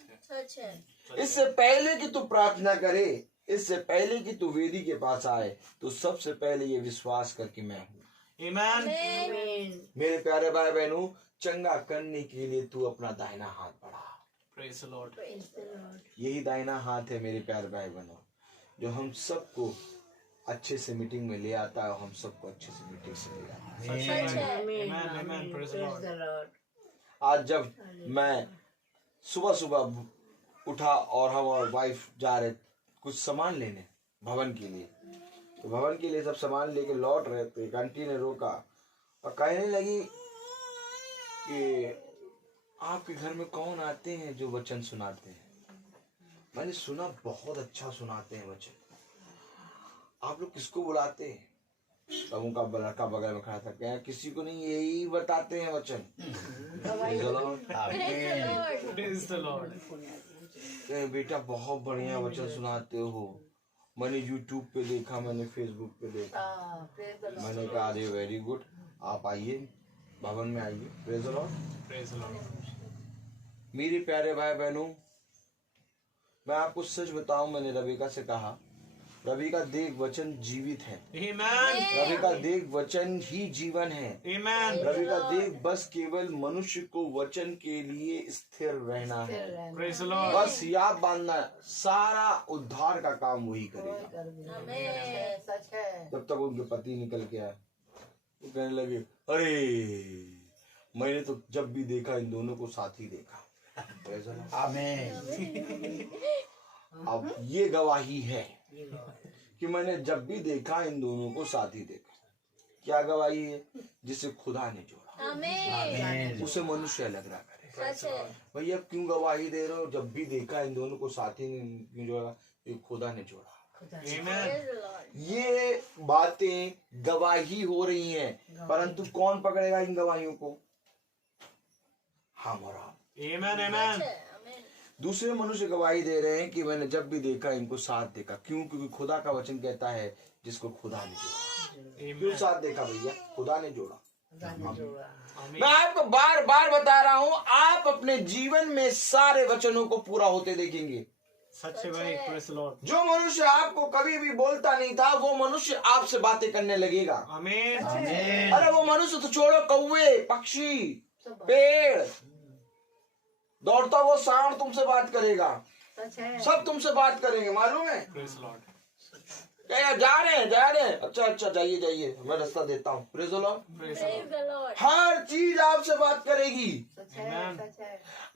इससे पहले कि तू प्रार्थना करे, इससे पहले कि तू वेदी के पास आए तो सबसे पहले ये विश्वास कर कि मैं हूँ। Amen. मेरे प्यारे भाई बहनों, चंगा करने के लिए तू अपना दाहिना हाथ बढ़ा। Praise the Lord. यही दाहिना हाथ है मेरे प्यारे भाई बहनों, जो हम सबको अच्छे से मीटिंग में ले आता है और हम सबको अच्छे से मीटिंग से ले आता है। Amen. Amen. Praise the Lord. आज जब मैं सुबह सुबह उठा और हम और वाइफ जा रहे कुछ सामान लेने भवन के लिए, तो भवन के लिए सब सामान लेके लौट रहे थे, एक आंटी ने रोका और कहने लगी कि आपके घर में कौन आते हैं जो वचन सुनाते हैं? मैंने सुना बहुत अच्छा सुनाते हैं वचन, आप लोग किसको बुलाते हैं? तब उनका लड़का बगल में खड़ा था, क्या किसी को नहीं, यही बताते हैं वचन। Praise the Lord. बेटा बहुत बढ़िया वचन सुनाते हो, मैंने यूट्यूब पे देखा, मैंने फेसबुक पे देखा। मैंने कहा अरे वेरी गुड, आप आइए भवन में आइए। Praise the Lord. Praise the Lord. मेरे प्यारे भाई बहनों, मैं आपको सच बताऊं, मैंने रविका से कहा, रविका देख वचन जीवित है, Amen. रविका देख वचन ही जीवन है। Amen. रविका देख बस केवल मनुष्य को वचन के लिए स्थिर रहना है, Praise the Lord. बस याद बांधना, सारा उद्धार का काम वही करेगा। सच है। जब तक उनके पति निकल के आए, वो कहने लगे अरे मैंने तो जब भी देखा इन दोनों को साथ ही देखा। अब ये गवाही है कि मैंने जब भी देखा इन दोनों को साथ ही देखा। क्या गवाही है? जिसे खुदा ने जोड़ा उसे मनुष्य अलग ना करे। भैया क्यों गवाही दे रहे हो? जब भी देखा इन दोनों को साथ ही नहीं जोड़ा, ये खुदा ने जोड़ा। Amen. ये बातें गवाही हो रही हैं, परंतु कौन पकड़ेगा इन गवाहियों को? हम और आप। Amen. Amen. दूसरे मनुष्य गवाही दे रहे हैं कि मैंने जब भी देखा इनको साथ देखा। क्यों? क्योंकि खुदा का वचन कहता है जिसको खुदा ने जोड़ा। क्यों साथ देखा भैया? खुदा ने जोड़ा। मैं आपको बार बार बता रहा हूं, आप अपने जीवन में सारे वचनों को पूरा होते देखेंगे। सच है भाई। Praise the Lord. जो मनुष्य आपको कभी भी बोलता नहीं था, वो मनुष्य आपसे बातें करने लगेगा। Amen. अरे वो मनुष्य तो छोड़ो, कौवे, पक्षी, पेड़, दौड़ता वो सांड तुमसे बात करेगा, सब तुमसे बात करेंगे, मालूम है? Praise the Lord. क्या जा रहे हैं? अच्छा जाइए, मैं रास्ता देता हूँ। Praise the Lord. Praise the Lord. हर चीज आपसे बात करेगी। Amen.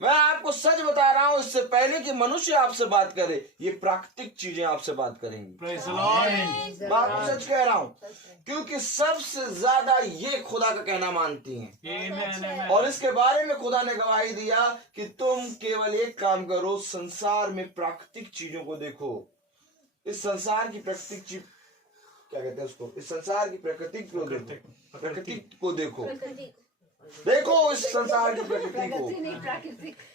मैं आपको सच बता रहा हूँ, इससे पहले कि मनुष्य आपसे बात करे, ये प्राकृतिक चीजें आपसे बात करेंगी। Praise the Lord. मैं आपको सच कह रहा हूँ, क्योंकि सबसे ज्यादा ये खुदा का कहना मानती हैं। Amen. Amen. और इसके बारे में खुदा ने गवाही दिया कि तुम केवल एक काम करो, संसार में प्राकृतिक चीजों को देखो। इस संसार की प्राकृतिक चीज क्या कहते हैं उसको? इस संसार की प्रकृति को देखो, प्रकृति को देखो, देखो इस संसार की प्रकृति को,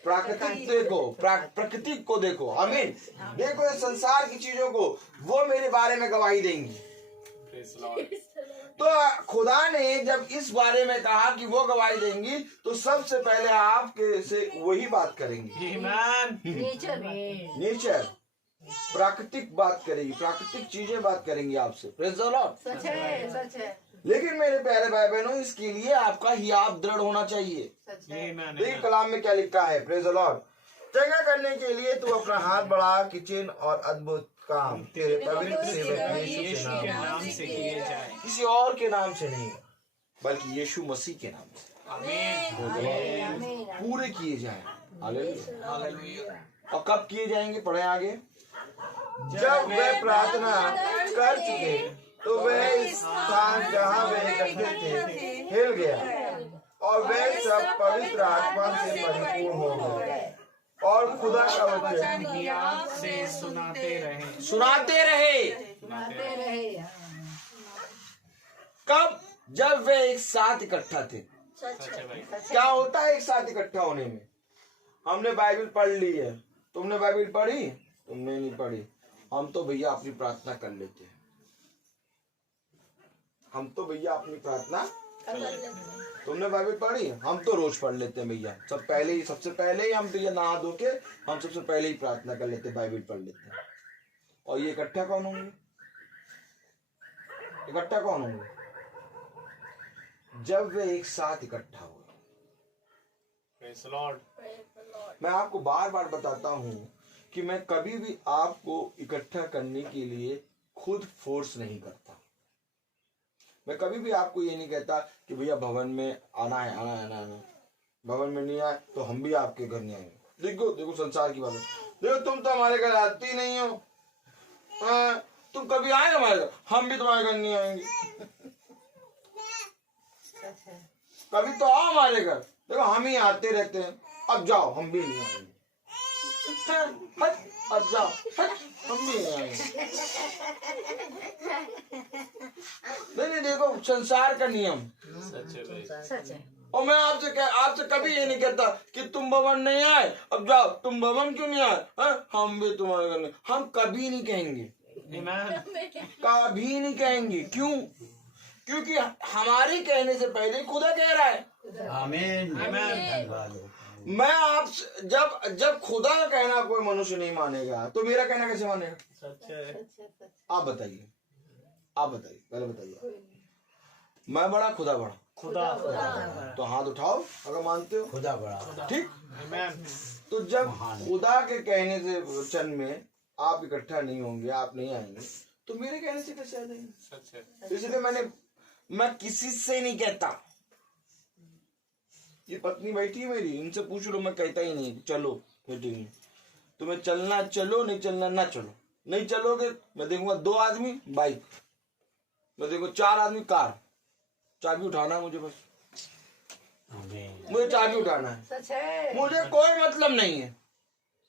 प्राकृतिक देखो, प्रकृति को देखो। आमीन। देखो इस संसार की चीजों को, वो मेरे बारे में गवाही देंगी। Praise the Lord. तो खुदा ने जब इस बारे में कहा कि वो गवाही देंगी, तो सबसे पहले आपके से वही बात करेंगी। Amen. नेचर, प्राकृतिक बात करेगी, प्राकृतिक चीजें बात करेंगी आपसे। Praise the Lord. सच है। लेकिन मेरे प्यारे भाई बहनों, इसके लिए आपका हियाव दृढ़ होना चाहिए। Amen. देखिए Amen. कलाम में क्या लिखा है। Praise the Lord. चंगा करने के लिए तू अपना हाथ बढ़ा, किचन और अद्भुत काम तेरे पवित्र सेवक यीशु के नाम से किए जाए। किसी और के नाम से नहीं, बल्कि यीशु मसीह के नाम से Amen. पूरे किए जाए। हालेलुया। Hallelujah. और कब किए जाएंगे? पढ़े आगे। जब वे प्रार्थना कर चुके तो वह स्थान जहाँ वे इकट्ठे थे हिल गया और वे सब पवित्र आत्मा से परिपूर्ण हो गए और खुदा का वचन याद से सुनाते रहे। सुनाते रहे। कब? जब वे एक साथ इकट्ठा थे। सच है भाई। क्या होता है एक साथ इकट्ठा होने में? हमने बाइबल पढ़ ली है, तुमने बाइबल पढ़ी? तुमने नहीं पढ़ी। हम तो भैया अपनी प्रार्थना कर लेते हैं, हम तो भैया अपनी प्रार्थना। तुमने बाइबल पढ़ी? हम तो रोज पढ़ लेते हैं भैया। सबसे पहले ही हम भैया नहा धो के हम सबसे पहले ही प्रार्थना कर लेते हैं, बाइबल पढ़ लेते हैं। और ये इकट्ठा कौन होंगे? इकट्ठा कौन होंगे? जब वे एक साथ इकट्ठा हुए। Praise the Lord. मैं आपको बार बार बताता हूं कि मैं कभी भी आपको इकट्ठा करने के लिए खुद फोर्स नहीं करता। मैं कभी भी आपको ये नहीं कहता कि भैया भवन में आना है, आना है, आना है। भवन में नहीं आए तो हम भी आपके घर नहीं आएंगे। देखो देखो संसार की बात है। देखो तुम तो हमारे घर आती नहीं हो, तुम कभी आए हमारे घर, हम भी तुम्हारे घर नहीं आएंगे। कभी तो आओ हमारे घर, देखो हम ही आते रहते हैं। अब जाओ, हम भी नहीं आएंगे। अब जाओ, हम भी नहीं आएंगे। नहीं, देखो संसार का नियम सच है। और मैं आपसे कभी ये नहीं कहता कि तुम भवन नहीं आए, अब जाओ, तुम भवन क्यों नहीं आए, हम भी तुम्हारे घर नहीं। हम कभी नहीं कहेंगे, कभी नहीं कहेंगे। क्यों? क्योंकि हमारे कहने से पहले खुदा कह रहा है। आमीन। मैं आप जब खुदा का कहना कोई मनुष्य नहीं मानेगा तो मेरा कहना कैसे मानेगा? आप बताइए, पहले बताइए। मैं बड़ा, खुदा बड़ा? खुदा। तो हाथ उठाओ अगर मानते हो। खुदा बड़ा। ठीक। Amen. तो जब खुदा के कहने से वचन में आप इकट्ठा नहीं होंगे, आप नहीं आएंगे, तो मेरे कहने से कैसे आ जाएंगे? इसलिए मैं किसी से नहीं कहता। ये पत्नी बैठी है मेरी, इनसे पूछ लो, मैं कहता ही नहीं चलो बैठी नहीं। तुम्हें चलना चलो, नहीं चलना ना चलो। नहीं चलोगे मैं देखूंगा 2 आदमी बाइक, मैं देखूंगा 4 आदमी कार। चाबी उठाना है मुझे, बस आमीन। मुझे चाबी उठाना है। सच है। मुझे कोई मतलब नहीं है,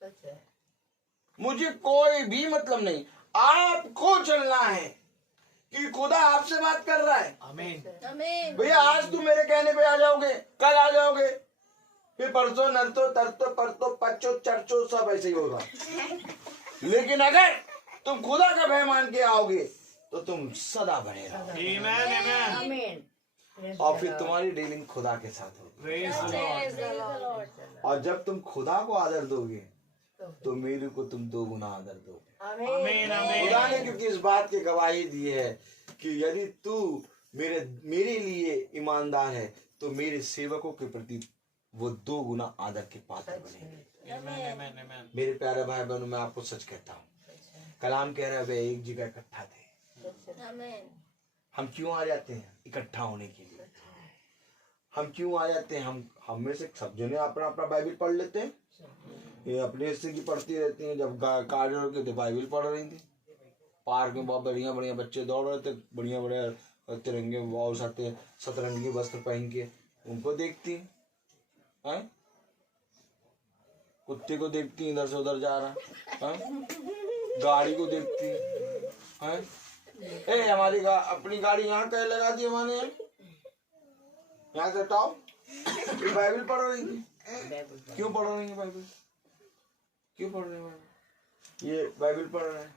सच है। मुझे कोई भी मतलब नहीं। आपको चलना है कि खुदा आपसे बात कर रहा है। Amen. भैया आज तुम मेरे कहने पे आ जाओगे, कल आ जाओगे, फिर परसों नरसों तरसों परसों पच्चों चर्चों सब ऐसे ही होगा। लेकिन अगर तुम खुदा का भय मान के आओगे तो तुम सदा बने रहोगे। Amen. आमीन। और फिर तुम्हारी डीलिंग खुदा के साथ होगी। Praise the Lord. और जब तुम खुदा को आदर दोगे तो मेरे को तुम 2 गुना आदर दोगे। Amen. खुदा ने Amen. क्योंकि इस बात की गवाही दी है कि यदि तू मेरे लिए ईमानदार है तो मेरे सेवकों के प्रति वो 2 गुना आदर के पात्र बनेंगे। Amen. Amen. मेरे प्यारे भाई बहनों, मैं आपको सच कहता हूँ, कलाम कह रहा है वे एक जगह इकट्ठा थे। हम क्यों आ जाते हैं? इकट्ठा होने के लिए। हम क्यों आ जाते हैं? हम में से सब जने अपना अपना बाइबल पढ़ लेते हैं। ये अपने हिस्से की पढ़ती रहती हैं। जब कार्य होते थे बाइबल पढ़ रही थी। पार्क में बहुत बढ़िया बढ़िया बच्चे दौड़ रहे थे, बढ़िया बढ़िया तिरंगे और सतरंगी वस्त्र पहन के। उनको देखती हैं, कुत्ते को देखती इधर से उधर जा रहा है, गाड़ी को देखती है। हमारी अपनी गाड़ी यहाँ कहीं लगा दी हमारे यहाँ से हटाओ। बाइबल पढ़ रही थी। क्यों पढ़ रही है बाइबल? क्यों पढ़ रहे हैं? ये बाइबल पढ़ रहे हैं,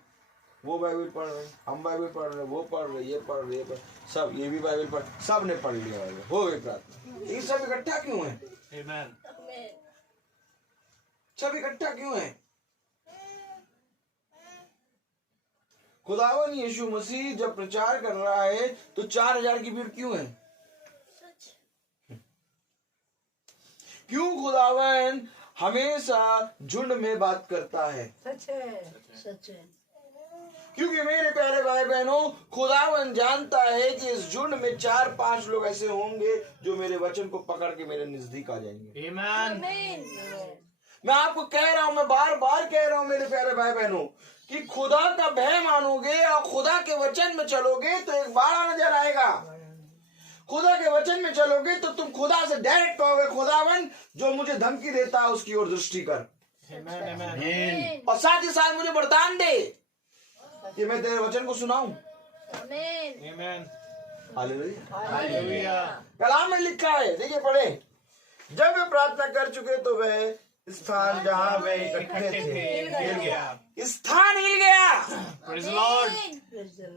वो बाइबल पढ़ रहे हैं, हम बाइबल पढ़ रहे हैं, वो पढ़ रहे, ये पढ़ रहे, सब ये भी बाइबल पढ़, सब ने पढ़ लिया बाइबल, हो गई प्रार्थना। ये सब इकट्ठा क्यों है? Amen. सब इकट्ठा क्यों है? खुदावन यीशु मसीह जब प्रचार कर रहा है तो 4000 की भीड़ क्यों है? क्यों खुदावन हमेशा झुंड में बात करता है? सच है। सच है। क्योंकि मेरे प्यारे भाई बहनों, खुदावन जानता है कि इस झुंड में 4-5 लोग ऐसे होंगे जो मेरे वचन को पकड़ के मेरे नजदीक आ जाएंगे। Amen. मैं आपको कह रहा हूं, मैं बार बार कह रहा हूं मेरे प्यारे भाई बहनों, कि खुदा का भय मानोगे और खुदा के वचन में चलोगे तो एक बाड़ा नजर आएगा। खुदा के वचन में चलोगे तो तुम खुदा से डायरेक्ट कहोगे, खुदावन जो मुझे धमकी देता है उसकी ओर दृष्टि कर। Amen. Amen. आमीन। और साथ ही साथ मुझे वरदान दे कि मैं तेरे वचन को सुनाऊं। Amen. हालेलुया। Hallelujah. कलाम में लिखा है, देखिए पढ़े, जब वे प्रार्थना कर चुके तो वह स्थान जहां वे इकट्ठे थे हिल गया। स्थान हिल गया। Praise the Lord.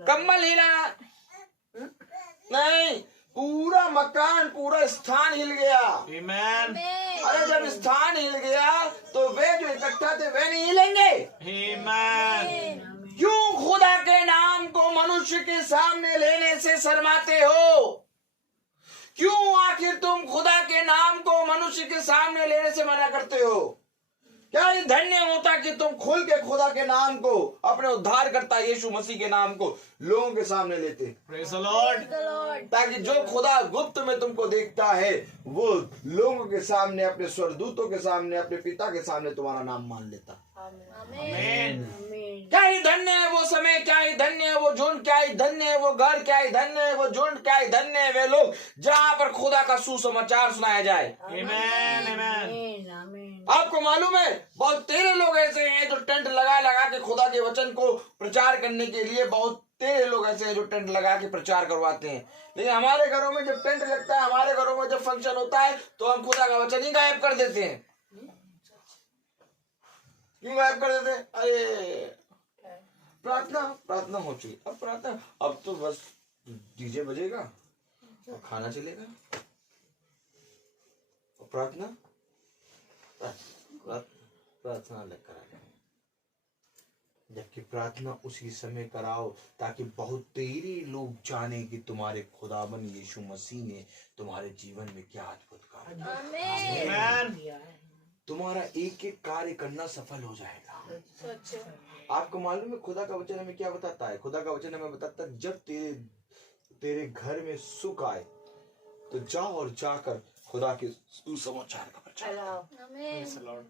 कम्बल हिला नहीं, पूरा मकान, पूरा स्थान हिल गया। Amen. अरे जब स्थान हिल गया तो वे जो इकट्ठा थे वे नहीं हिलेंगे। Amen. क्यों? मनुष्य के सामने लेने से शर्माते हो? क्यों आखिर तुम खुदा के नाम को मनुष्य के सामने लेने से मना करते हो? क्या ये धन्य होता कि तुम खुल के खुदा के नाम को, अपने उद्धार करता यीशु मसीह के नाम को लोगों के सामने लेते, Praise the Lord. ताकि जो खुदा गुप्त में तुमको देखता है वो लोगों के सामने, अपने स्वर्गदूतों के सामने, अपने पिता के सामने तुम्हारा नाम मान लेता। Amen. क्या ही धन्य है वो समय, क्या ही धन्य है वो झुंड, क्या ही धन्य है वो घर, क्या ही धन्य है वो झुंड, क्या ही धन्य है वे लोग जहां पर खुदा का सुसमाचार सुनाया जाए। Amen. Amen. आपको मालूम है बहुत तेरे लोग ऐसे हैं जो टेंट लगा लगा के खुदा के वचन को प्रचार करने के लिए, बहुत तेरे लोग ऐसे हैं जो टेंट लगा के प्रचार करवाते हैं। लेकिन हमारे घरों में जब टेंट लगता है, हमारे घरों में जब फंक्शन होता है, तो हम खुदा का वचन ही गायब कर देते हैं। क्यों गायब कर देते हैं? अरे प्रार्थना हो चुकी, अब प्रार्थना, अब तो बस डीजे बजेगा और खाना चलेगा और प्रार्थना अलग कराएगा। जबकि प्रार्थना उसी समय कराओ ताकि बहुत तेरे लोग जाने कि तुम्हारे खुदाबन यीशु मसीह ने तुम्हारे जीवन में क्या अद्भुत कार्य किया। Amen. तुम्हारा एक एक कार्य करना सफल हो जाएगा। आपको मालूम है खुदा का वचन हमें क्या बताता है? खुदा का वचन हमें बताता है जब तेरे घर में सुख आए तो जाओ और जाकर खुदा के सुसमाचार का प्रचार करो। Praise the Lord.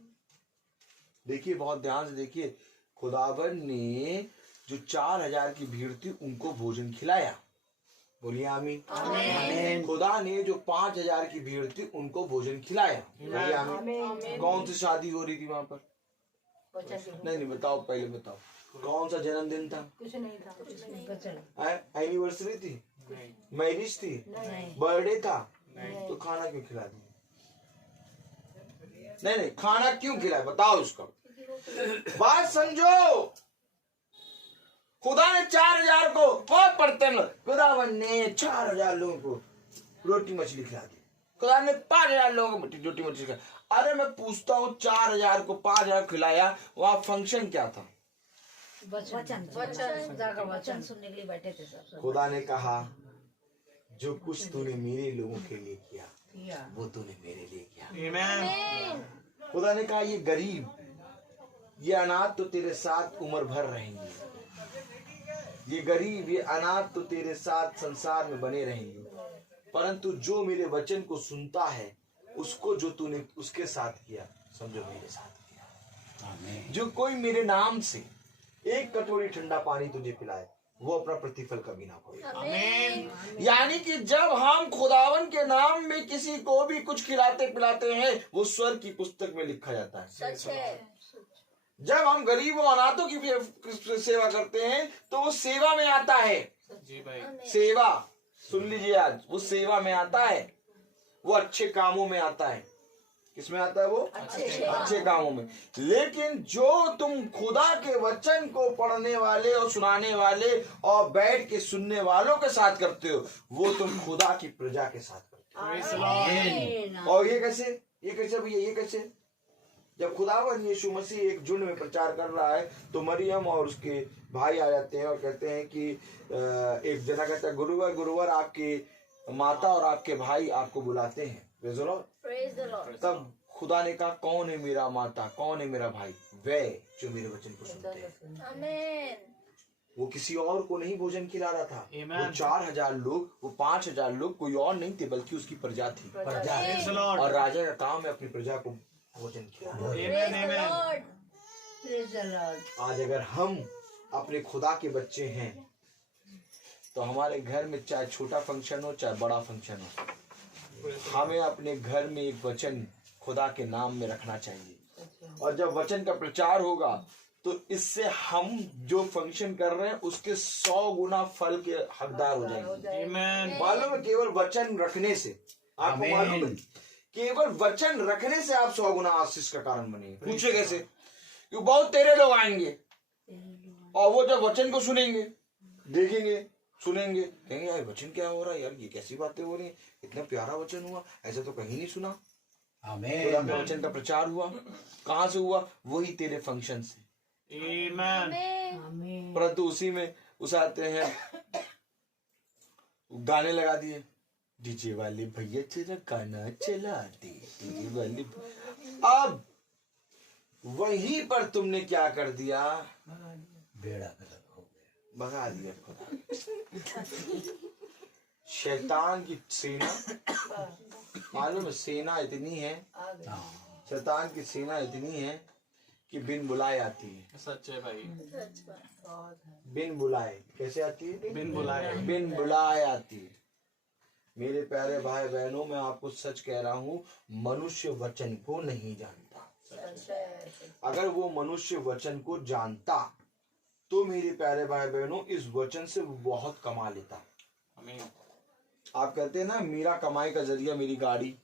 देखिए, बहुत ध्यान से देखिए, खुदावन ने जो 4000 की भीड़ थी उनको भोजन खिलाया। बोलिए आमीन। खुदा ने जो 5000 की भीड़ थी उनको भोजन खिलाया। बोलिए आमीन। कौन सी शादी हो रही थी वहां पर? नहीं बताओ, पहले बताओ कौन सा जन्मदिन था? कुछ नहीं था। एनिवर्सरी थी, मैरिज थी, बर्थडे था, तो खाना क्यों खिला दिया? नहीं, खाना क्यों खिलाया बताओ उसका बात समझो। खुदा ने 4000 को, बहुत पढ़ते हैं लोग, खुदावन ने 4000 लोगों को रोटी मछली खिला दी। खुदा ने 5000 लोगों को रोटी मछली खिला। अरे मैं पूछता हूँ 4000 को 5000 खिलाया, वहाँ फंक्शन क्या था? वचन सुनने के लिए बैठे थे सब। खुदा ने कहा जो कुछ तूने मेरे लोगों के लिए किया वो तूने मेरे लिए किया। Amen. खुदा ने कहा ये गरीब, ये अनाथ तो तेरे साथ उम्र भर रहेंगे, ये गरीब, ये अनाथ तो तेरे साथ संसार में बने रहेंगे, परंतु जो मेरे वचन को सुनता है उसको जो तूने उसके साथ किया समझो मेरे साथ किया। जो कोई मेरे नाम से एक कटोरी ठंडा पानी तुझे पिलाए वो अपना प्रतिफल कभी ना खोएगा। Amen. यानी कि जब हम खुदावन के नाम में किसी को भी कुछ खिलाते पिलाते हैं वो स्वर्ग की पुस्तक में लिखा जाता है। सच है। जब हम गरीबों अनाथों की सेवा करते हैं तो वो सेवा में आता है। जी भाई. सेवा सुन लीजिए, आज वो सेवा में आता है, वो अच्छे कामों में आता है। किसमें आता है वो? अच्छे कामों में। लेकिन जो तुम खुदा के वचन को पढ़ने वाले और सुनाने वाले और बैठ के सुनने वालों के साथ करते हो वो तुम खुदा की प्रजा के साथ करते Praise the Lord. हो। और ये कैसे भैया, ये कैसे? जब खुदावन यीशु मसीह एक झुंड में प्रचार कर रहा है तो मरियम और उसके भाई आ जाते हैं और कहते हैं कि एक जना कहता है गुरुवर आपके माता और आपके भाई आपको बुलाते हैं। Praise the Lord. तब खुदा ने कहा कौन है मेरा माता, कौन है मेरा भाई? वे जो मेरे वचन को सुनते हैं। वो किसी और को नहीं भोजन खिला रहा था। Amen. वो 4000 लोग, वो 5000 लोग कोई और नहीं थे बल्कि उसकी प्रजा थी। Praise the Lord. और राजा का काम है अपनी प्रजा को भोजन खिलाना। Amen. Amen. आज अगर हम अपने खुदा के बच्चे हैं तो हमारे घर में चाहे छोटा फंक्शन हो चाहे बड़ा फंक्शन हो, हमें अपने घर में एक वचन खुदा के नाम में रखना चाहिए। और जब वचन का प्रचार होगा तो इससे हम जो फंक्शन कर रहे हैं उसके 100 गुना फल के हकदार हो जाएंगे। Amen. मालूम है केवल वचन रखने से, आपको मालूम है केवल वचन रखने से आप 100 गुना आशीष का कारण बनेंगे। पूछे कैसे? क्योंकि बहुत तेरे लोग आएंगे और वो जब वचन को सुनेंगे, देखेंगे, सुनेंगे, कहेंगे यार वचन क्या हो रहा है, यार ये कैसी बातें हो रही है, इतना प्यारा वचन हुआ, ऐसा तो कहीं नहीं सुना। खुदा के वचन का प्रचार हुआ, कहाँ से हुआ? वही तेरे फंक्शन से। Amen. परंतु उसी में उस आते हैं गाने लगा दिए, डीजे वाले भैया तेरा गाना चला दे, डीजे वाले। अब वहीं पर तुमने क्या कर दिया, बेड़ा गलत हो गया। भगा दिया खुदा। शैतान की सेना, मालूम है सेना इतनी है, शैतान की सेना इतनी है कि बिन बुलाए आती है। सच है भाई, बिन बुलाए कैसे आती है? बिन बुलाए। बिन बुलाए आती है। मेरे प्यारे भाई बहनों, मैं आपको सच कह रहा हूँ, मनुष्य वचन को नहीं जानता। अगर वो मनुष्य वचन को जानता तो मेरे प्यारे भाई बहनों इस वचन से वो बहुत कमा लेता। आमीन। आप कहते हैं ना, मेरा कमाई का जरिया मेरी गाड़ी,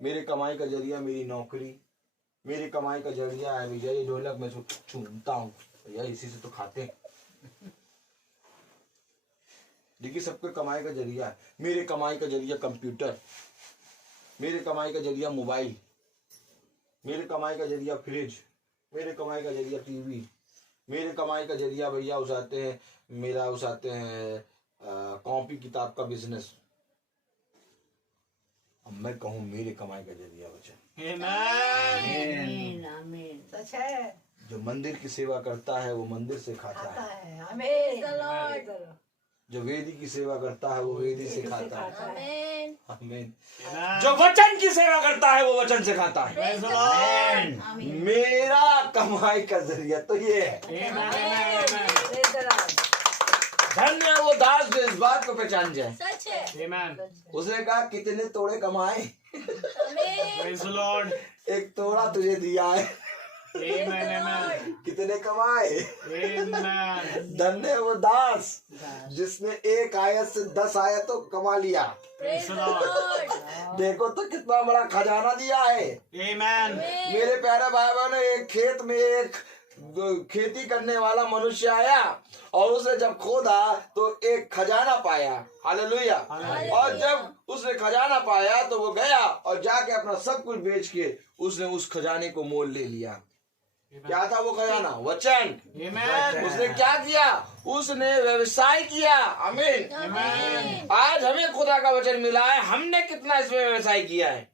मेरे कमाई का जरिया मेरी नौकरी, मेरी कमाई का जरिया है भैया ये ढोलक मैं चूमता हूँ, भैया इसी से तो खाते हैं। देखिए सबके कमाई का जरिया है। मेरे कमाई का जरिया कंप्यूटर, मेरे कमाई का जरिया मोबाइल, मेरे कमाई का जरिया फ्रिज, मेरे कमाई का जरिया टीवी, मेरे कमाई का जरिया भैया उसाते हैं, मेरा उसाते हैं कॉपी किताब का बिजनेस। अब मैं कहूँ मेरे कमाई का जरिया वचन। आमीन। आमीन। सच है। जो मंदिर की सेवा करता है वो मंदिर से खाता है, आमीन। जो वेदी की सेवा करता है वो वेदी से खाता है। आमीन। आमीन। जो वचन की सेवा करता है वो वचन से खाता है। Praise the Lord. मेरा कमाई का जरिया तो ये है। धन्य है वो दास जो इस बात को पहचान जाए। सच है। Amen. उसने कहा कितने तोड़े कमाए, आमीन। Praise the Lord. एक तोड़ा तुझे दिया है। Amen. Amen. कितने कमाए। Amen. धन्य है वो दास जिसने एक आयत से 10 आयतों कमा लिया। Praise the Lord. देखो तो कितना बड़ा खजाना दिया है। Amen. मेरे प्यारे भाई बहनों, एक खेत में एक खेती करने वाला मनुष्य आया और उसने जब खोदा तो एक खजाना पाया। हालेलुया। और जब उसने खजाना पाया तो वो गया और जाके अपना सब कुछ बेच के उसने उस खजाने को मोल ले लिया। क्या था वो खजाना? वचन। Amen. उसने क्या किया? उसने व्यवसाय किया। आमीन। Amen. आज हमें खुदा का वचन मिला है, हमने कितना इसमें व्यवसाय किया है?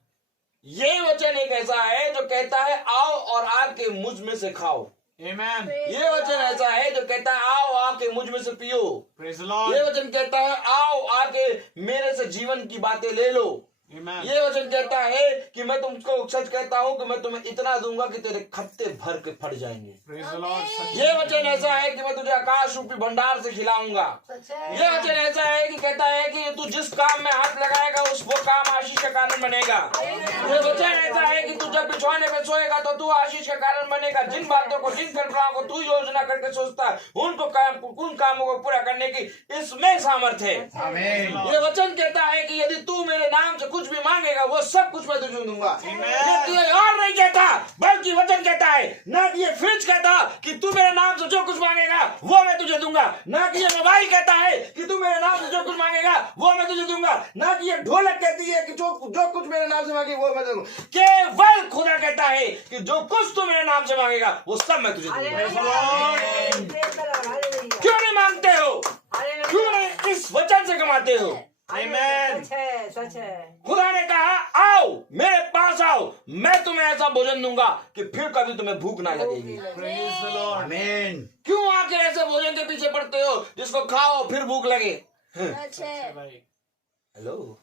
ये वचन एक ऐसा है जो कहता है आओ और आके मुझ में से खाओ। Amen. ये वचन ऐसा है जो कहता है आओ आके मुझ में से पियो। Praise the ये Lord. वचन कहता है आओ आके मेरे से जीवन की बातें ले लो। Amen. ये वचन कहता है कि मैं तुमको सच कहता हूँ कि मैं तुम्हें इतना दूंगा कि तेरे खत्ते भर के फट जाएंगे। Praise the Lord. सच ये वचन ऐसा है कि मैं तुझे आकाश रूपी भंडार से खिलाऊंगा। ये वचन ऐसा है कि कहता है कि तू जिस काम में हाथ लगाएगा उस वो काम आशीष का कारण बनेगा। ये वचन ऐसा है कि तू जब बिछौने में सोएगा तो तू आशीष का कारण बनेगा। जिन बातों को, जिन कल्पनाओं को तू योजना करके सोचता है उन कामों को पूरा करने की इसमें सामर्थ्य है। Amen. ये वचन कहता है कि यदि तू मेरे नाम से कुछ भी मांगेगा वो सब कुछ मैं तुझे दूंगा। ये तुझे और नहीं कहता बल्कि वचन कहता है, ना कि ये फ्रिज कहता कि तू मेरे नाम से जो कुछ मांगेगा वो मैं तुझे दूंगा, ना कि ये मोबाइल कहता है कि तू मेरे नाम से जो कुछ मांगेगा वो मैं तुझे दूंगा, ना कि ये ढोलक कहती है कि जो कुछ मेरे नाम से मांगे वो मैं दूंगा। केवल खुदा कहता है कि जो कुछ तू मेरे नाम से मांगेगा वो सब मैं तुझे दूंगा। क्यों नहीं मांगते हो? क्यों नहीं इस वचन से कमाते हो? Amen. सच है। खुदा ने कहा आओ मेरे पास आओ, मैं तुम्हें ऐसा भोजन दूंगा कि फिर कभी तुम्हें भूख ना लगेगी। Praise the Lord. आमीन। क्यों आके ऐसे भोजन के पीछे पड़ते हो जिसको खाओ फिर भूख लगे? सच है। भाई. हेलो,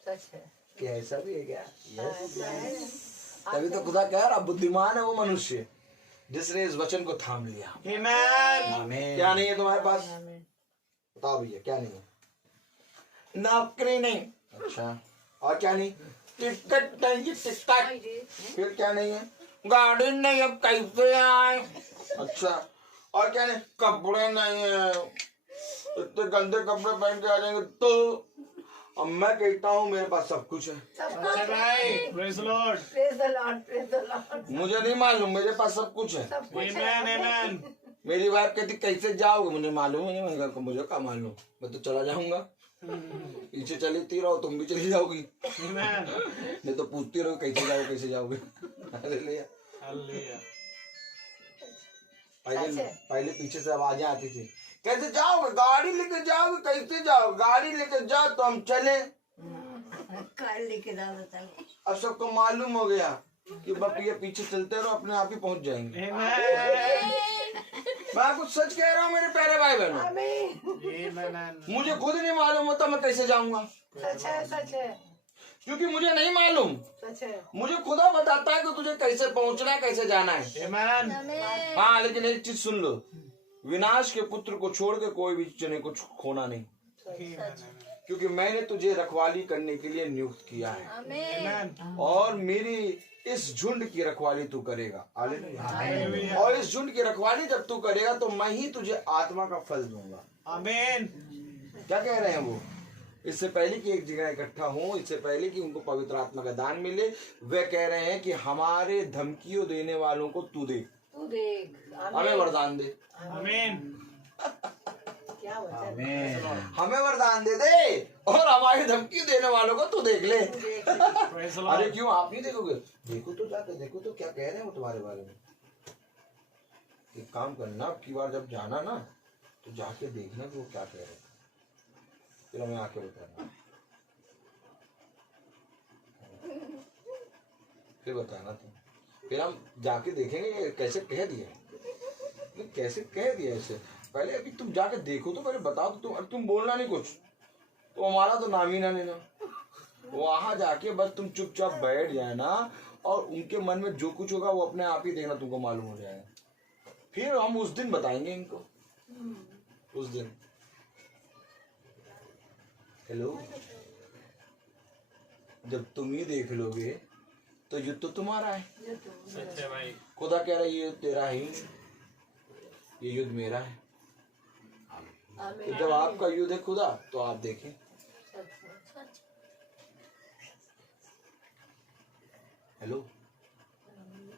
सच है। क्या ऐसा भी है क्या? यस। तभी तो खुदा कह रहा बुद्धिमान है वो मनुष्य जिसने इस वचन को थाम लिया। Amen. आमीन। क्या नहीं है तुम्हारे पास? बताओ भैया क्या नहीं है? नौकरी नहीं। अच्छा, और क्या नहीं? टिकट नहीं, टिकट। फिर क्या नहीं है? गाड़ी नहीं, अब कैसे आए? अच्छा, और क्या नहीं? कपड़े नहीं है, इतने गंदे कपड़े पहन के आ जाएंगे तो। अब मैं कहता हूँ मेरे पास सब कुछ है। अच्छा भाई. Praise the Lord. Praise the Lord, praise the Lord। मुझे नहीं मालूम, मेरे पास सब कुछ है। Amen. Amen. मेरी वाइफ कहती कैसे जाओगे? मुझे मालूम है। मैंने कहा मुझे क्या मालूम, मैं तो चला जाऊंगा। पीछे चलती रहो, तुम भी चली जाओगी। Amen. नहीं तो पूछती रहो कैसे जाओगे। हालेलुया। Hallelujah. पहले पीछे से आवाजें आती थी, कैसे जाओगे, गाड़ी लेके जाओगे, कैसे जाओ, गाड़ी लेके जाओ तो हम चले। कार लेके जाना चले। अब सबको मालूम हो गया कि बस ये पीछे चलते रहो, अपने आप ही पहुंच जाएंगे। मैं कुछ सच कह रहा हूँ मेरे प्यारे भाई बहनों, मुझे खुद नहीं मालूम होता मैं कैसे जाऊंगा। सच है क्योंकि मुझे नहीं मालूम, सच है। मुझे खुदा बताता है कि तुझे कैसे पहुंचना है, कैसे जाना है। हाँ, लेकिन एक चीज सुन लो, विनाश के पुत्र को छोड़ के कोई भी जने को खोना नहीं, क्योंकि मैंने तुझे रखवाली करने के लिए नियुक्त किया है और मेरी इस झुंड की रखवाली तू करेगा। हालेलुया। और इस झुंड की रखवाली जब तू करेगा तो मैं ही तुझे आत्मा का फल दूंगा। आमीन। क्या कह रहे हैं वो? इससे पहले कि एक जगह इकट्ठा हो, इससे पहले कि उनको पवित्र आत्मा का दान मिले, वे कह रहे हैं कि हमारे धमकियों देने वालों को तू दे, हमें वरदान दे। आमीन। क्या हमें वरदान दे दे और हमारी धमकी देने वालों को तू देख ले। Praise the Lord. अरे क्यों आप नहीं देखोगे? देखो तो जाके देखो तो क्या कह रहे हैं वो तुम्हारे बारे में। एक काम करना, अब की बार जब जाना ना तो जाके देखना कि वो क्या कह रहे हैं, फिर हमें आके बताना, फिर बताना तुम, फिर हम जाके देखेंगे कैसे कह दिया, कैसे कह दिया इसे। पहले अभी तुम जाके देखो तो, पहले बताओ तो। तुम बोलना नहीं कुछ तो हमारा तो नाम ही ना लेना। वहां जाके बस तुम चुपचाप बैठ जाए ना, और उनके मन में जो कुछ होगा वो अपने आप ही देखना, तुमको मालूम हो जाएगा। फिर हम उस दिन बताएंगे इनको, उस दिन। हेलो, जब तुम ही देख लोगे तो युद्ध तो तुम्हारा है। सच है भाई। खुदा कह रहा है ये युद्ध तेरा ही, ये युद्ध मेरा है। तो जब आपका युद्ध है खुदा, तो आप देखें। हेलो,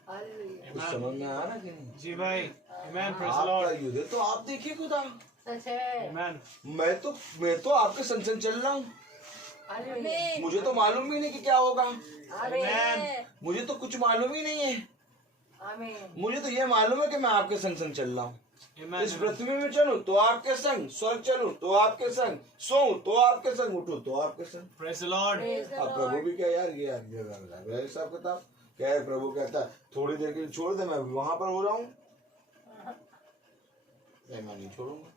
कुछ समझ में आ रहा कि नहीं? जी भाई। आमीन। Praise the आपका Lord. युद्ध है तो आप देखिए खुदा। सच है। Amen. मैं तो आपके संग संग चल रहा हूँ, मुझे तो मालूम ही नहीं कि क्या होगा। Amen. मुझे तो कुछ मालूम ही नहीं है। आमीन। मुझे तो ये मालूम है कि मैं आपके संग संग चल रहा हूँ। Amen. इस पृथ्वी में चलूं तो आपके संग, स्वर्ग चलूं तो आपके संग, सोऊं तो आपके संग, उठूं तो आपके संग। Praise the Lord. अब प्रभु भी क्या यार, ये हिसाब किताब क्या है? प्रभु कहता है थोड़ी देर के लिए छोड़ दे, मैं वहां पर हो रहा हूँ, मैं नहीं छोड़ूंगा।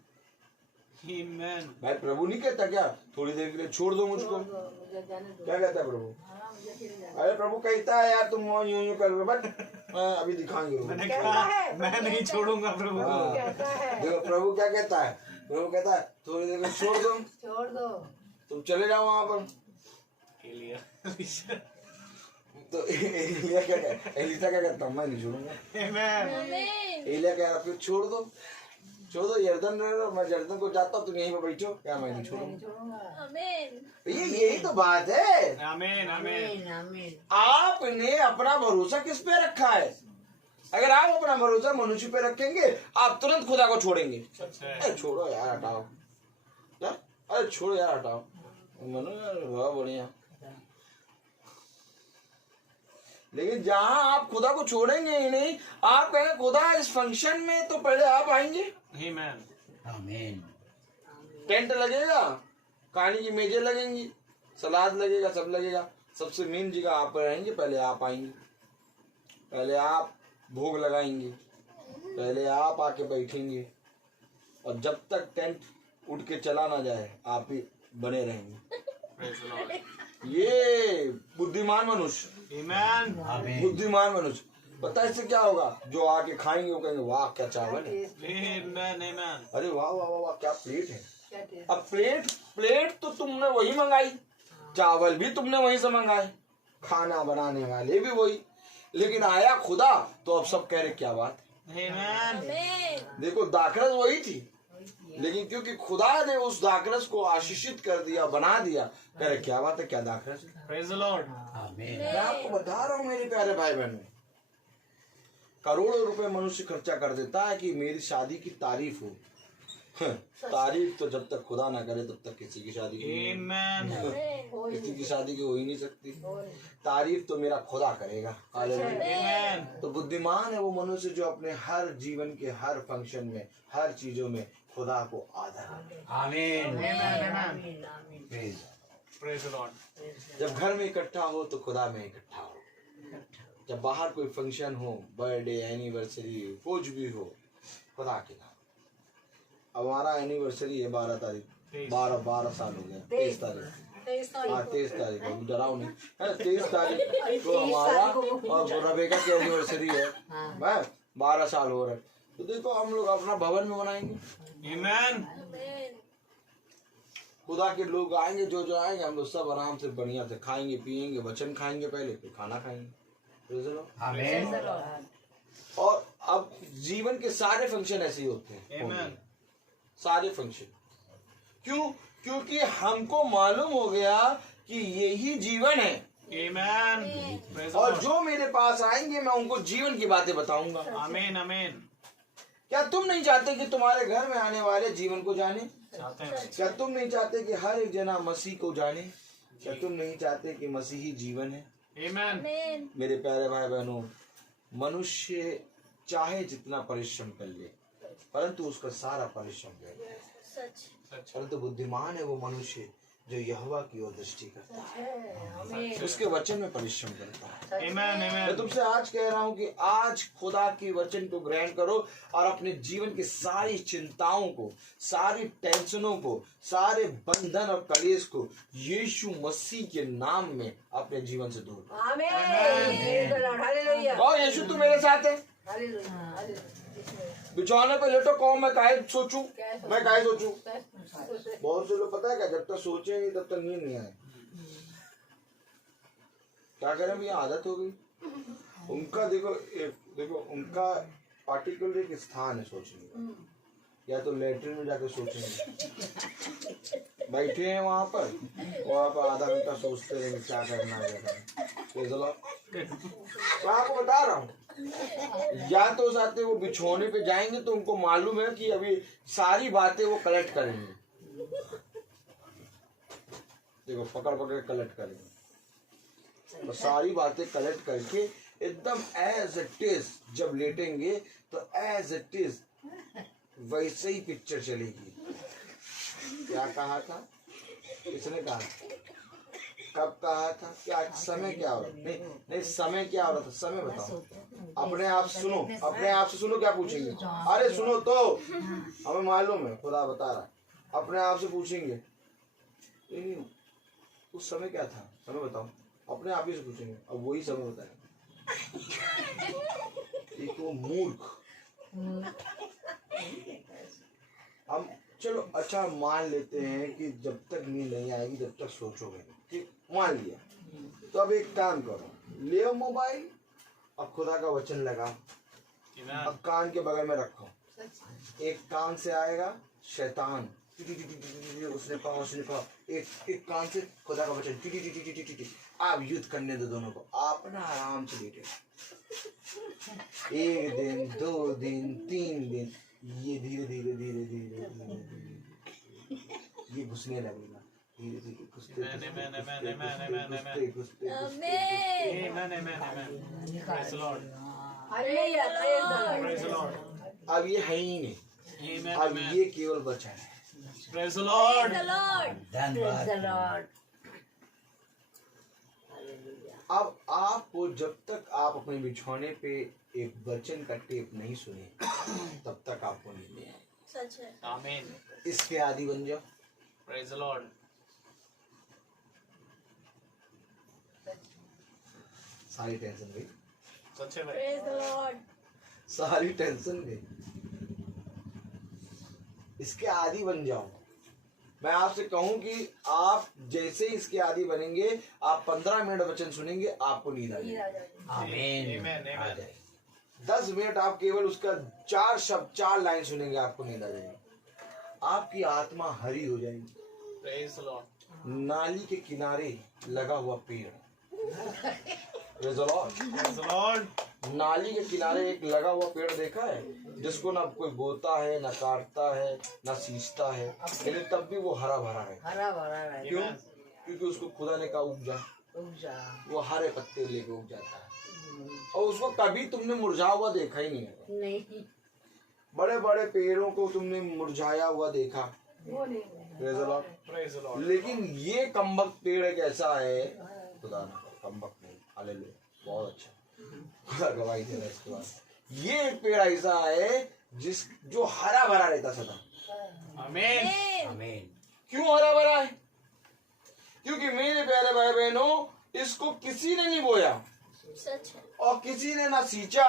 Amen. भाई प्रभु नहीं कहता क्या थोड़ी देर के लिए छोड़ दो मुझको? क्या कहता है प्रभु? अरे प्रभु कहता है यार तुम यूं यूं करोगे, बट अभी दिखाएंगे। मैंने कहा मैं नहीं छोड़ूंगा प्रभु को। देखो प्रभु क्या कहता है, प्रभु कहता है थोड़ी देर में छोड़ दो, तुम चले जाओ वहां पर। तो एलिया क्या कहता, एलिसा क्या कहता, मैं नहीं छोड़ूंगा। Amen. एलिया कह रहा फिर छोड़ दो यर्दन, मैं यर्दन को जाता हूँ, तुम यहीं पर बैठो, क्या मैं नहीं छोड़ूंगा। ये यही तो बात है। Amen. Amen. आपने अपना भरोसा किस पे रखा है? अगर आप अपना भरोसा मनुष्य पे रखेंगे, आप तुरंत खुदा को छोड़ेंगे। सच है। अरे छोड़ो यार, हटाओ यार, अरे छोड़ो यार, हटाओ। मनो यार बहुत बढ़िया। लेकिन जहां आप खुदा को छोड़ेंगे ही नहीं, आप कहेंगे खुदा इस फंक्शन में तो पहले आप आएंगे। Amen. आमीन। टेंट लगेगा, खाने की मेजें लगेंगी, सलाद लगेगा, सब लगेगा, सबसे मेन जगह आप रहेंगे, पहले आप आएंगे, पहले आप भोग लगाएंगे, पहले आप आके बैठेंगे, और जब तक टेंट उठ के चला ना जाए आप ही बने रहेंगे। Praise the Lord. ये बुद्धिमान मनुष्य, Amen. आमीन। बुद्धिमान मनुष्य, पता है इससे क्या होगा? जो आके खाएंगे वो कहेंगे वाह क्या चावल है, Amen. Amen. अरे वाह वाह वाह वाह क्या प्लेट है। अब प्लेट तो तुमने वही मंगाई, चावल भी तुमने वहीं से मंगाए, खाना बनाने वाले भी वही, लेकिन आया खुदा तो अब सब कह रहे क्या बात है। Amen. देखो दाखरस वही थी, लेकिन क्योंकि खुदा ने उस दाखरस को आशीषित कर दिया, बना दिया, कह रहे क्या बात है, क्या दाखरस है। Praise the Lord. आमीन। मैं आपको बता रहा हूँ मेरे प्यारे भाई बहनों, करोड़ों रुपए मनुष्य खर्चा कर देता है कि मेरी शादी की तारीफ हो, तारीफ तो जब तक खुदा ना करे तब तक किसी की शादी की Amen. किसी की शादी की हो ही नहीं सकती। तारीफ तो मेरा खुदा करेगा। हालेलुया। Amen. तो बुद्धिमान है वो मनुष्य जो अपने हर जीवन के हर फंक्शन में हर चीजों में खुदा को आदर करे। आमीन Amen. Amen. Praise Praise the Lord. जब घर में इकट्ठा हो तो खुदा में इकट्ठा हो। जब बाहर कोई फंक्शन हो, बर्थडे, एनिवर्सरी, कुछ भी हो, खुदा के नाम। अब हमारा एनिवर्सरी है 12 तारीख, 12 साल हो गया। 23 तारीख, हाँ 23 तारीख, डराओ नहीं, 23 तारीख को हमारा और रबेका की एनिवर्सरी है। 12 साल हो रहे, तो देखो हम लोग अपना भवन में मनाएंगे। Amen. खुदा के लोग आएंगे, जो आएंगे, हम लोग सब आराम से बढ़िया से खाएंगे पिएंगे, वचन खाएंगे, पहले फिर खाना खाएंगे। Praise the Lord। आमीन और अब जीवन के सारे फंक्शन ऐसे ही होते हैं। Amen. सारे फंक्शन क्यों? क्योंकि हमको मालूम हो गया कि यही जीवन है। Amen. Praise the और Lord. जो मेरे पास आएंगे मैं उनको जीवन की बातें बताऊंगा। Amen. Amen. क्या तुम नहीं चाहते कि तुम्हारे घर में आने वाले जीवन को जाने? चाहते हैं। क्या तुम नहीं चाहते कि हर एक जना मसीह को जाने? क्या तुम नहीं चाहते कि मसीह ही जीवन है? Amen. मेरे प्यारे भाई बहनों, मनुष्य चाहे जितना परिश्रम कर ले परंतु उसका सारा परिश्रम व्यर्थ। परंतु बुद्धिमान है वो मनुष्य जो यहोवा की ओर दृष्टि करता है, उसके वचन में परिश्रम करता है। Amen. मैं Amen. तुमसे आज कह रहा हूँ कि आज खुदा के वचन को ग्रहण करो और अपने जीवन की सारी चिंताओं को, सारी टेंशनों को, सारे बंधन और कलेश को यीशु मसीह के नाम में अपने जीवन से दूर करो। हालेलुया कहो यीशु तू मेरे साथ है। हालेलुया बिछौने पे लेटो, कहो मैं काहे सोचूं, मैं काहे सोचूं। बहुत से लोग पता है क्या, जब तक सोचे नहीं तब तक नींद नहीं आए। क्या करें भैया, आदत हो गई उनका। देखो उनका पार्टिकुलर एक स्थान है सोचने का, या तो लेटरिन में जाकर सोचेंगे, बैठे हैं वहां पर आधा घंटा सोचते रहेंगे क्या करना है। मैं आपको बता रहा हूँ, या तो साथे वो बिछोने पे जाएंगे तो उनको मालूम है कि अभी सारी बातें वो कलेक्ट करेंगे। देखो पकड़ पकड़ कलेक्ट करेंगे, तो सारी बातें कलेक्ट करके एकदम एज इट इज जब लेटेंगे तो एज इट इज वैसे ही पिक्चर चलेगी। क्या कहा था, किसने कहा, कब कहा था, क्या समय क्या हो रहा था, नहीं समय क्या हो रहा था, समय बताओ। अपने आप सुनो, अपने आप से सुनो क्या पूछेंगे। अरे सुनो तो, हमें मालूम है खुदा बता रहा है। अपने आप से पूछेंगे उस समय क्या था, समय बताओ, अपने आप ही से पूछेंगे, अब वही समय बताएंगे। एक वो मूर्ख। हम चलो अच्छा मान लेते हैं कि जब तक नींद नहीं आएगी जब तक सोचोगे, ठीक, मान लिया। तो अब एक काम करो, ले मोबाइल अब खुदा का वचन लगा, अब कान के बगल में रखो। एक कान से आएगा शैतान, उसने कहा, एक कान से खुदा का वचन। आप युद्ध करने दो दोनों को, अपना आराम से बैठे। 1 दिन 2 दिन 3 दिन ये धीरे धीरे धीरे धीरे ये घुसने लगेगा, धीरे धीरे घुसते Praise the Lord. Hallelujah Praise the Lord. अब ये है ही नहीं, Amen. अब Amen. ये केवल बचा है। Praise the Lord. धन्यवाद अब आपको जब तक आप अपने बिछौने पे एक वचन का टेप नहीं सुने तब तक आपको नहीं मिले। सच है। Amen. इसके आदि बन जाओ। Praise the Lord. सारी टेंशन गई, सच है भाई। Praise the Lord. सारी टेंशन गई, इसके आदि बन जाओ। मैं आपसे कहूं कि आप जैसे ही इसके आदि बनेंगे, आप 15 मिनट वचन सुनेंगे, आपको नींद आ जाएगी। आमीन Amen. आ Amen. जाए। 10 मिनट आप केवल उसका 4 शब्द 4 लाइन सुनेंगे, आपको नींद आ जाएगी। आपकी आत्मा हरी हो जाएगी। Praise the Lord. नाली के किनारे लगा हुआ पेड़। Praise the Lord। Praise the Lord. नाली के किनारे एक लगा हुआ पेड़ देखा है जिसको ना कोई बोता है, ना काटता है, ना सींचता है, लेकिन तब भी वो हरा भरा है। हरा भरा रहे क्यों? क्योंकि उसको खुदा ने कहा उग जा, उपजा वो हरे पत्ते लेके उग जाता है और उसको कभी तुमने मुरझा हुआ देखा ही नहीं है। नहीं बड़े बड़े पेड़ों को तुमने मुरझाया हुआ देखा, वो नहीं Praise the Lord। Praise the Lord। लेकिन ये कम्बक पेड़ एक ऐसा है, खुदा ना कम्बक नहीं, हालेलुया, बहुत अच्छा, खुदा गवाही दे रहा है इसके बाद। ये एक पेड़ ऐसा है जो हरा भरा रहता सदा। आमीन। आमीन। क्यों हरा भरा है? क्योंकि मेरे प्यारे भाई बहनों, इसको किसी ने नहीं बोया सच है। और किसी ने ना सींचा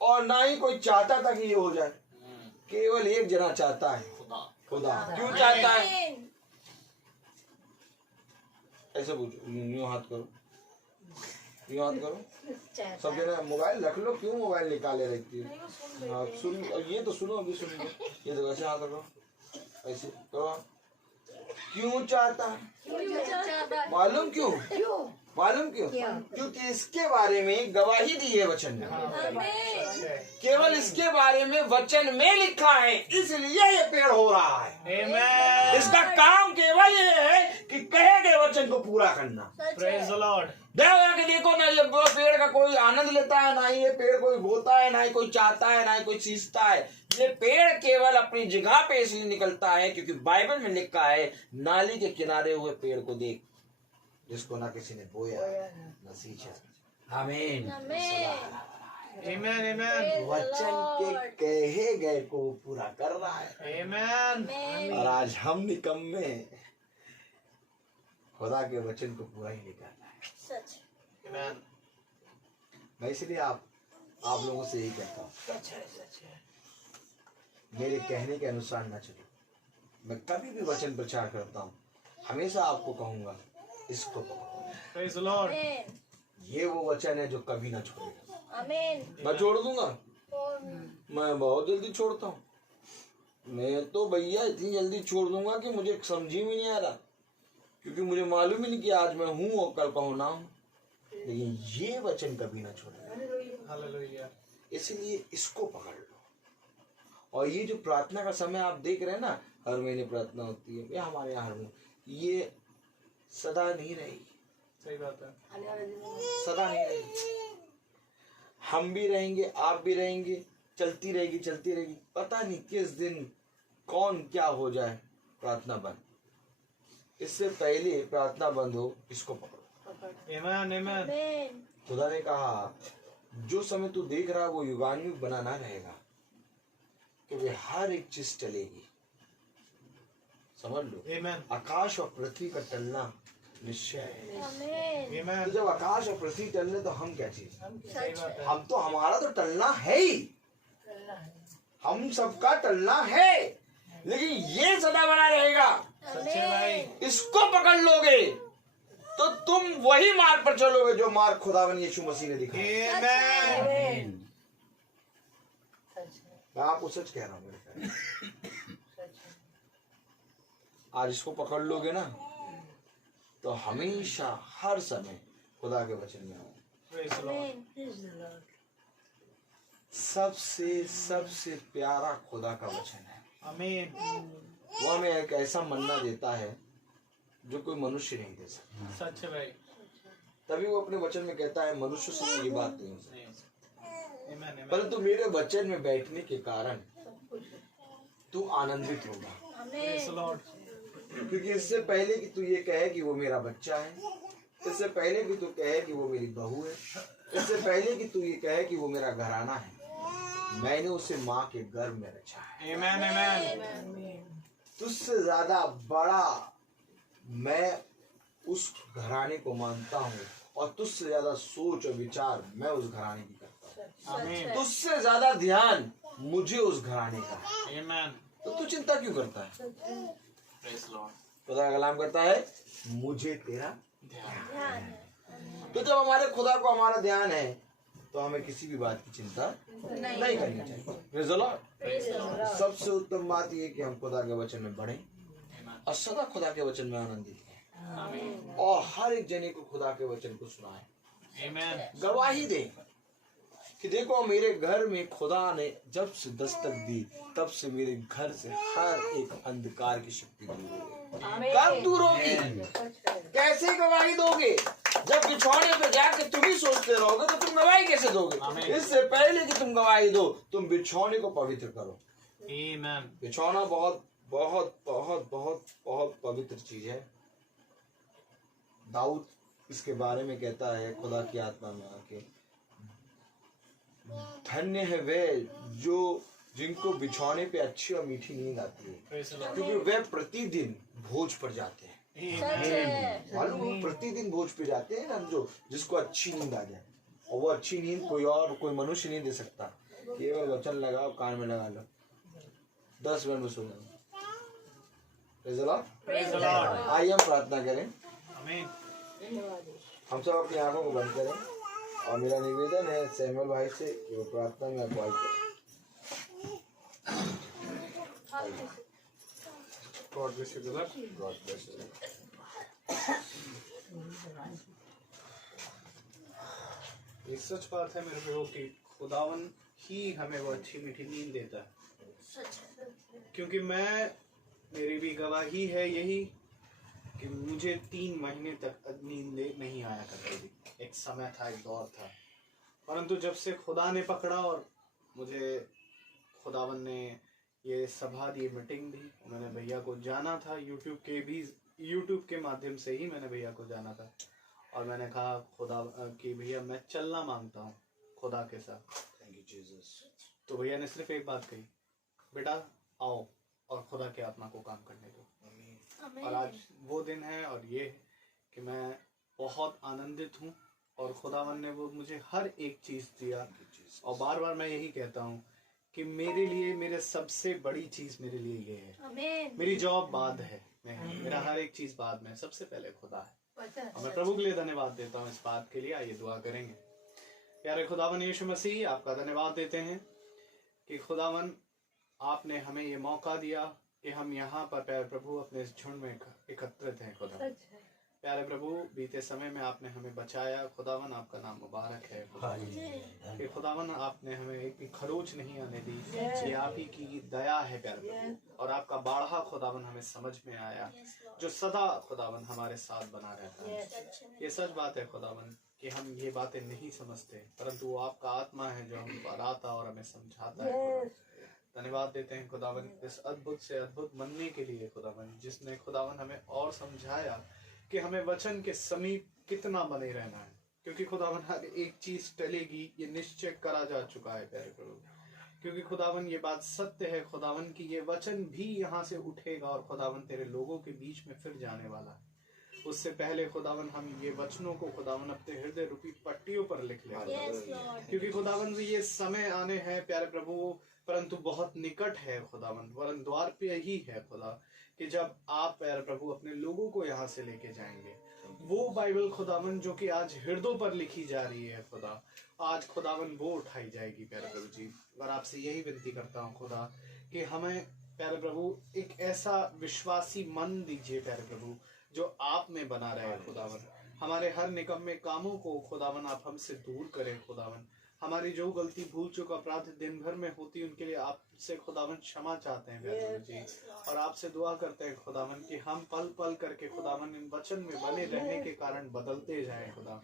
और ना ही कोई चाहता था कि ये हो जाए। केवल एक जना चाहता है, खुदा। क्यों चाहता है? ऐसे पूछो, यूं हाथ करो, यूं हाथ करो। सब जने मोबाइल रख लो, क्यों मोबाइल निकाले रहती है? हाँ सुन, ये तो सुनो, अभी सुन लो। ये तो ऐसे हाथ रखो, ऐसे करो। क्यों चाहता है? मालूम क्यों? मालूम क्यों? क्योंकि इसके बारे में गवाही दी है वचन में। केवल इसके बारे में वचन में लिखा है, इसलिए ये पेड़ हो रहा है। Amen। इसका काम केवल ये है कि कहे गए वचन को पूरा करना। Praise the Lord। के देखो ना, ये पेड़ का कोई आनंद लेता है ना ही ये पेड़ कोई बोता है, ना ही कोई चाहता है, ना ही कोई सींचता है। ये पेड़ केवल अपनी जगह पे इसलिए निकलता है क्योंकि बाइबल में लिखा है, नाली के किनारे हुए पेड़ को देख, जिसको ना किसी ने बोया ना सींचा। आमीन। Amen। Amen। वचन के कहे गए को वो पूरा कर रहा है। Amen। और आज हम निकम्मे खुदा के वचन को पूरा ही नहीं कर रहे हैं। सच। Amen। मैं इसलिए आप लोगों से यही कहता हूँ, मेरे कहने के अनुसार न चलो। मैं कभी भी वचन प्रचार करता हूँ, हमेशा आपको कहूंगा इसको पकड़ो। Praise the Lord। ये वो वचन है जो कभी ना छोड़ेगा। आमीन। मैं छोड़ दूंगा? मैं बहुत जल्दी छोड़ता हूँ। मैं तो भैया इतनी जल्दी छोड़ दूंगा कि मुझे समझ ही नहीं आ रहा, क्योंकि मुझे मालूम ही नहीं कि आज मैं हूँ और कल का ना हूँ। लेकिन ये वचन कभी ना छोड़ेगा, Hallelujah। इसलिए इसको पकड़ लो। और ये जो प्रार्थना का समय आप देख रहे हैं ना, हर महीने प्रार्थना होती है, या हमारे यहाँ हर महीने, ये सदा नहीं रहेगी, सही बात है। सदा नहीं रहेगी। हम भी रहेंगे, आप भी रहेंगे, चलती रहेगी, चलती रहेगी। पता नहीं किस दिन कौन क्या हो जाए। प्रार्थना बंद, इससे पहले प्रार्थना बंद हो, इसको पकड़ो। Amen। Amen। खुदा ने कहा, जो समय तू देख रहा है वो युगानुयुग बना ना रहेगा, क्योंकि हर एक चीज चलेगी। समझ लो, Amen। आकाश और पृथ्वी का टलना निश्चय है। तो Amen। जब आकाश और पृथ्वी टलने तो हम क्या चीज? सही बात है। हम तो, हमारा तो टलना है ही, हम सबका टलना है, लेकिन ये सदा बना रहेगा। सच्चे भाई। इसको पकड़ लोगे तो तुम वही मार्ग पर चलोगे जो मार्ग खुदावन यीशु मसीह ने दिखाया। Amen। आमीन। मैं आपको सच कह रहा हूँ मेरे प्यारे। आज इसको पकड़ लोगे ना तो हमेशा हर समय खुदा के वचन में आओ। Praise the Lord। सबसे सबसे प्यारा खुदा का वचन है। Amen। वो हमें एक ऐसा मन्ना देता है जो कोई मनुष्य नहीं दे सकता। सच्चे भाई। तभी वो अपने वचन में कहता है, मनुष्य से तो ये बात नहीं हो सकती, Amen। Amen। परंतु मेरे वचन में बैठने के कारण तू आनंदित होगा। Praise the Lord। क्योंकि इससे पहले कि तू ये कहे कि वो मेरा बच्चा है, इससे पहले कि तू कहे कि वो मेरी बहू है, इससे पहले कि तू ये कहे कि वो मेरा घराना है, मैंने उसे माँ के गर्भ में रचा है। Amen। Amen। तुझसे ज्यादा बड़ा मैं उस घराने को मानता हूँ और तुझसे ज्यादा सोच और विचार मैं उस घराने की करता हूँ। Amen। तुझसे ज्यादा ध्यान मुझे उस घराने का है। Amen। तो तू चिंता क्यों करता है? Praise the Lord। खुदा का कलाम करता है, मुझे तेरा। ध्यान। तो जब हमारे खुदा को हमारा ध्यान है तो हमें किसी भी बात की चिंता नहीं करनी चाहिए। Praise the Lord। सबसे उत्तम बात यह कि हम खुदा के वचन में बढ़ें और सदा खुदा के वचन में आनंदित हैं और हर एक जने को खुदा के वचन को सुनाएं, Amen। गवाही दें कि देखो मेरे घर में खुदा ने जब से दस्तक दी तब से मेरे घर से हर एक अंधकार की शक्ति दूर हो गई। कब दूर होगी? कैसे गवाही दोगे? जब बिछौने पे जाके तुम ही सोचते रहोगे तो तुम गवाही कैसे दोगे? इससे पहले कि तुम गवाही दो, तुम बिछौने को पवित्र करो। बिछौना बहुत बहुत बहुत बहुत बहुत पवित्र चीज है। दाऊद इसके बारे में कहता है खुदा की आत्मा में आके, धन्य है वे जो जिनको बिछौने पे अच्छी और मीठी नींद आती है, क्योंकि वे प्रतिदिन भोज पर जाते हैं। मालूम है, प्रतिदिन भोज पे जाते हैं हम, जो जिसको अच्छी नींद आ जाए। और वो अच्छी नींद कोई मनुष्य नहीं दे सकता। केवल वचन लगाओ, कान में लगा लो, 10 मिनट में सो जाओ। आइए हम प्रार्थना करें। हम सब अपनी आंखों को बंद करें और मेरा निवेदन है सैमुअल भाई से कि वो प्रार्थना में अगुवाई करें। God bless you, brother. God bless you. ये सच बात है मेरे प्रियो कि खुदावन ही हमें वो अच्छी मीठी नींद देता है। क्योंकि मेरी भी गवाही है यही कि मुझे 3 महीने तक नींद नहीं आया करती थी। एक समय था, एक दौर था, परंतु जब से खुदा ने पकड़ा और मुझे खुदावन ने ये सभा दी, मीटिंग दी, मैंने भैया को जाना था। यूट्यूब के माध्यम से ही मैंने भैया को जाना था और मैंने कहा खुदा कि भैया मैं चलना मांगता हूँ खुदा के साथ। Thank you Jesus. तो भैया ने सिर्फ एक बात कही, बेटा आओ और खुदा के आत्मा को काम करने दो। और आज वो दिन है और ये कि मैं बहुत आनंदित हूँ और खुदावन ने वो मुझे हर एक चीज़ दिया। और बार बार मैं यही कहता हूँ कि मेरे लिए मेरे सबसे बड़ी चीज़ मेरे लिए ये है। मेरी जॉब बाद है, मेरा हर एक चीज़ बाद में, सबसे पहले खुदा है। और मैं प्रभु के लिए धन्यवाद देता हूँ इस बात के लिए। आइए दुआ करेंगे। प्यारे खुदावन यीशु मसीह, आपका धन्यवाद देते हैं कि खुदावन आपने हमें ये मौका दिया कि हम यहाँ पर प्यारे प्रभु अपने इस झुंड में एकत्रित हैं। खुदा प्यारे प्रभु, बीते समय में आपने हमें बचाया। खुदावन आपका नाम मुबारक है। कि खुदावन आपने हमें एक भी खरोच नहीं आने दी। ये आप ही की दया है प्यारे प्रभु, और आपका बाढ़ा खुदावन हमें समझ में आया, जो सदा खुदावन हमारे साथ बना रहता है। ये सच बात है खुदावन कि हम ये बातें नहीं समझते, परंतु वो आपका आत्मा है जो हम बताता और हमें समझाता है। धन्यवाद देते हैं खुदावन इस अद्भुत से अद्भुत मनने के लिए खुदावन, जिसने खुदावन हमें और समझाया कि हमें वचन के समीप कितना बने रहना है। क्योंकि खुदावन हर एक चीज टलेगी, ये निश्चय करा जा चुका है प्यारे प्रभु। क्योंकि खुदावन ये बात सत्य है खुदावन कि ये वचन भी यहाँ से उठेगा और खुदावन तेरे लोगों के बीच में फिर जाने वाला है। उससे पहले खुदावन हम ये वचनों को खुदावन अपने हृदय रूपी पट्टियों पर लिख लेंगे। क्योंकि खुदावन ये समय आने हैं प्यारे प्रभु, परंतु बहुत निकट है खुदावन, वरन द्वार पे ही है खुदा, कि जब आप प्यारे प्रभु अपने लोगों को यहाँ से लेके जाएंगे। वो बाइबल खुदावन जो कि आज हृदयों पर लिखी जा रही है खुदा, आज खुदावन वो उठाई जाएगी प्यारे प्रभु जी। और आपसे यही विनती करता हूँ खुदा कि हमें प्यारे प्रभु एक ऐसा विश्वासी मन दीजिए प्यारे प्रभु, जो आप में बना रहे खुदावन। हमारे हर निकम्मे कामों को खुदावन आप हमसे दूर करें खुदावन। हमारी जो गलती भूल चूक अपराध दिन भर में होती, उनके लिए आपसे खुदावन क्षमा चाहते हैं प्यारे प्रभु जी। और आपसे दुआ करते हैं खुदावन कि हम पल पल करके खुदावन इन वचन में बने रहने के कारण बदलते जाएं खुदा।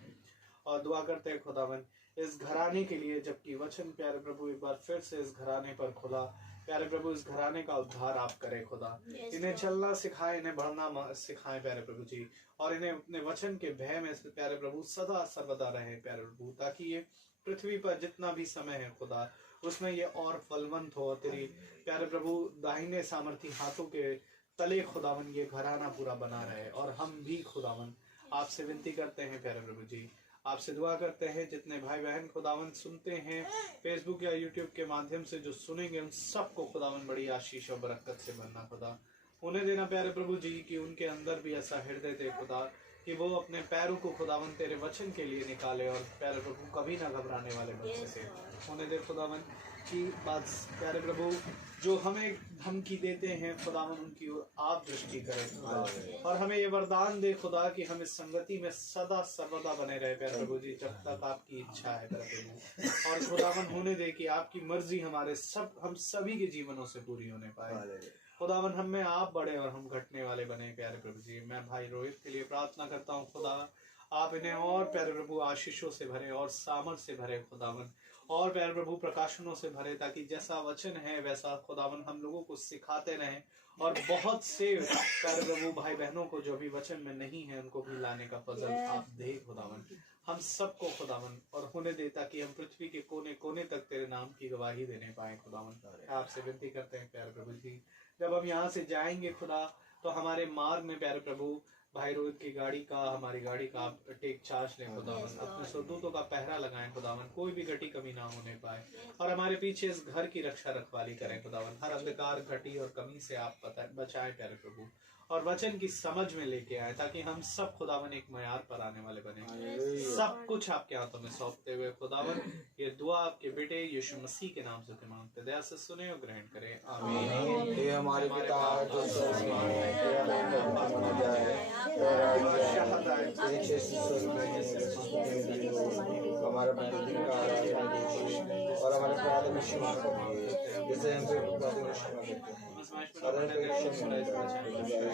और दुआ करते हैं खुदावन इस घराने के लिए, जबकि वचन प्यारे प्रभु एक बार फिर से इस घराने पर खुदा प्यारे प्रभु, इस घराने का उद्धार आप करें खुदा। इन्हें चलना सिखाए, इन्हें बढ़ना सिखाएं प्यारे प्रभु जी, और इन्हें अपने वचन के भय में प्यारे प्रभु सदा सर्वदा रहे प्यारे प्रभु, ताकि ये पृथ्वी पर जितना भी समय है खुदा, उसमें ये और फलवंत हो। तेरी प्यारे प्रभु दाहिने सामर्थी हाथों के तले खुदावन ये घराना पूरा बना रहे। और हम भी खुदावन आपसे विनती करते हैं प्यारे प्रभु जी, आपसे दुआ करते हैं जितने भाई बहन खुदावन सुनते हैं फेसबुक या यूट्यूब के माध्यम से, जो सुनेंगे उन सबको खुदावन बड़ी आशीष और बरकत से भरना खुदा। उन्हें देना प्यारे प्रभु जी कि उनके अंदर भी ऐसा हृदय दे खुदा, कि वो अपने पैरों को खुदावन तेरे वचन के लिए निकाले और प्यारे प्रभु कभी ना घबराने वाले बन सके। होने दे खुदावन की बात। प्यारे प्रभु जो हमें धमकी देते हैं खुदावन उनकी ओर आप दृष्टि करें खुदा, और हमें ये वरदान दे खुदा कि हम इस संगति में सदा सर्वदा बने रहे प्यारे प्रभु जी, जब तक आपकी इच्छा है प्यारे प्रभु। और खुदावन होने दे कि आपकी मर्जी हम सभी के जीवनों से पूरी होने पाए खुदावन। हम में आप बड़े और हम घटने वाले बने प्यारे प्रभु जी। मैं भाई रोहित के लिए प्रार्थना करता हूँ खुदा, आप इन्हें और प्यारे प्रभु आशीषों से भरे और सामर्थ से भरे खुदावन, और प्यारे प्रभु प्रकाशनों से भरे, ताकि जैसा वचन है वैसा खुदावन हम लोगों को सिखाते रहें, और बहुत से प्यारे प्रभु भाई बहनों को जो भी वचन में नहीं है उनको भी लाने का फजल आप दे खुदावन हम सबको खुदावन, और होने दे ताकि हम पृथ्वी के कोने कोने तक तेरे नाम की गवाही देने पाए खुदावन। आपसे विनती करते हैं प्यारे प्रभु जी, जब हम यहाँ से जाएंगे खुदा तो हमारे मार्ग में प्यारे प्रभु भाई रोहित की गाड़ी का, हमारी गाड़ी का आप टेक चार्ज लें खुदावन, अपने स्वदूतों का पहरा लगाएं खुदावन, कोई भी घटी कमी ना होने पाए, और हमारे पीछे इस घर की रक्षा रखवाली करें खुदावन। हर अंधकार घटी और कमी से आप बचाएं प्यारे प्रभु, और वचन की समझ में लेके आए, ताकि हम सब खुदावन एक मयार पर आने वाले बने। सब कुछ आपके हाथों में सौंपते हुए खुदावन ये दुआ आपके बेटे यीशु मसीह के नाम से मांगते, दया से सुने और ग्रहण करें, आमीन। हे हमारे पिता जो स्वर्ग में है, तेरा नाम पवित्र जाए, तेरा राज्य तेरी इच्छा स्वर्ग में जैसे हमारे मंदिर का और हमारे अपराध में क्षमा करें जैसे हम से अपराधी को क्षमा करते हैं, और हमें परीक्षा में न डालें।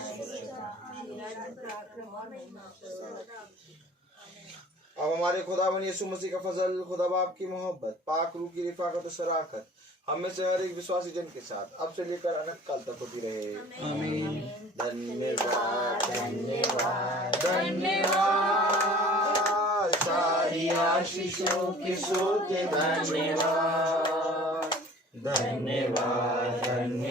अब हमारे खुदावन यीशु मसीह का फजल, खुदा बाप की मोहब्बत, पाक रूह की रिफाकत और शराकत हम में से हर एक विश्वासी जन के साथ अब से लेकर अनंत काल तक होती रहे, आमीन। धन्यवाद धन्यवाद धन्यवाद, सारी आशीषों के सोते धन्यवाद धन्यवाद धन्यवाद।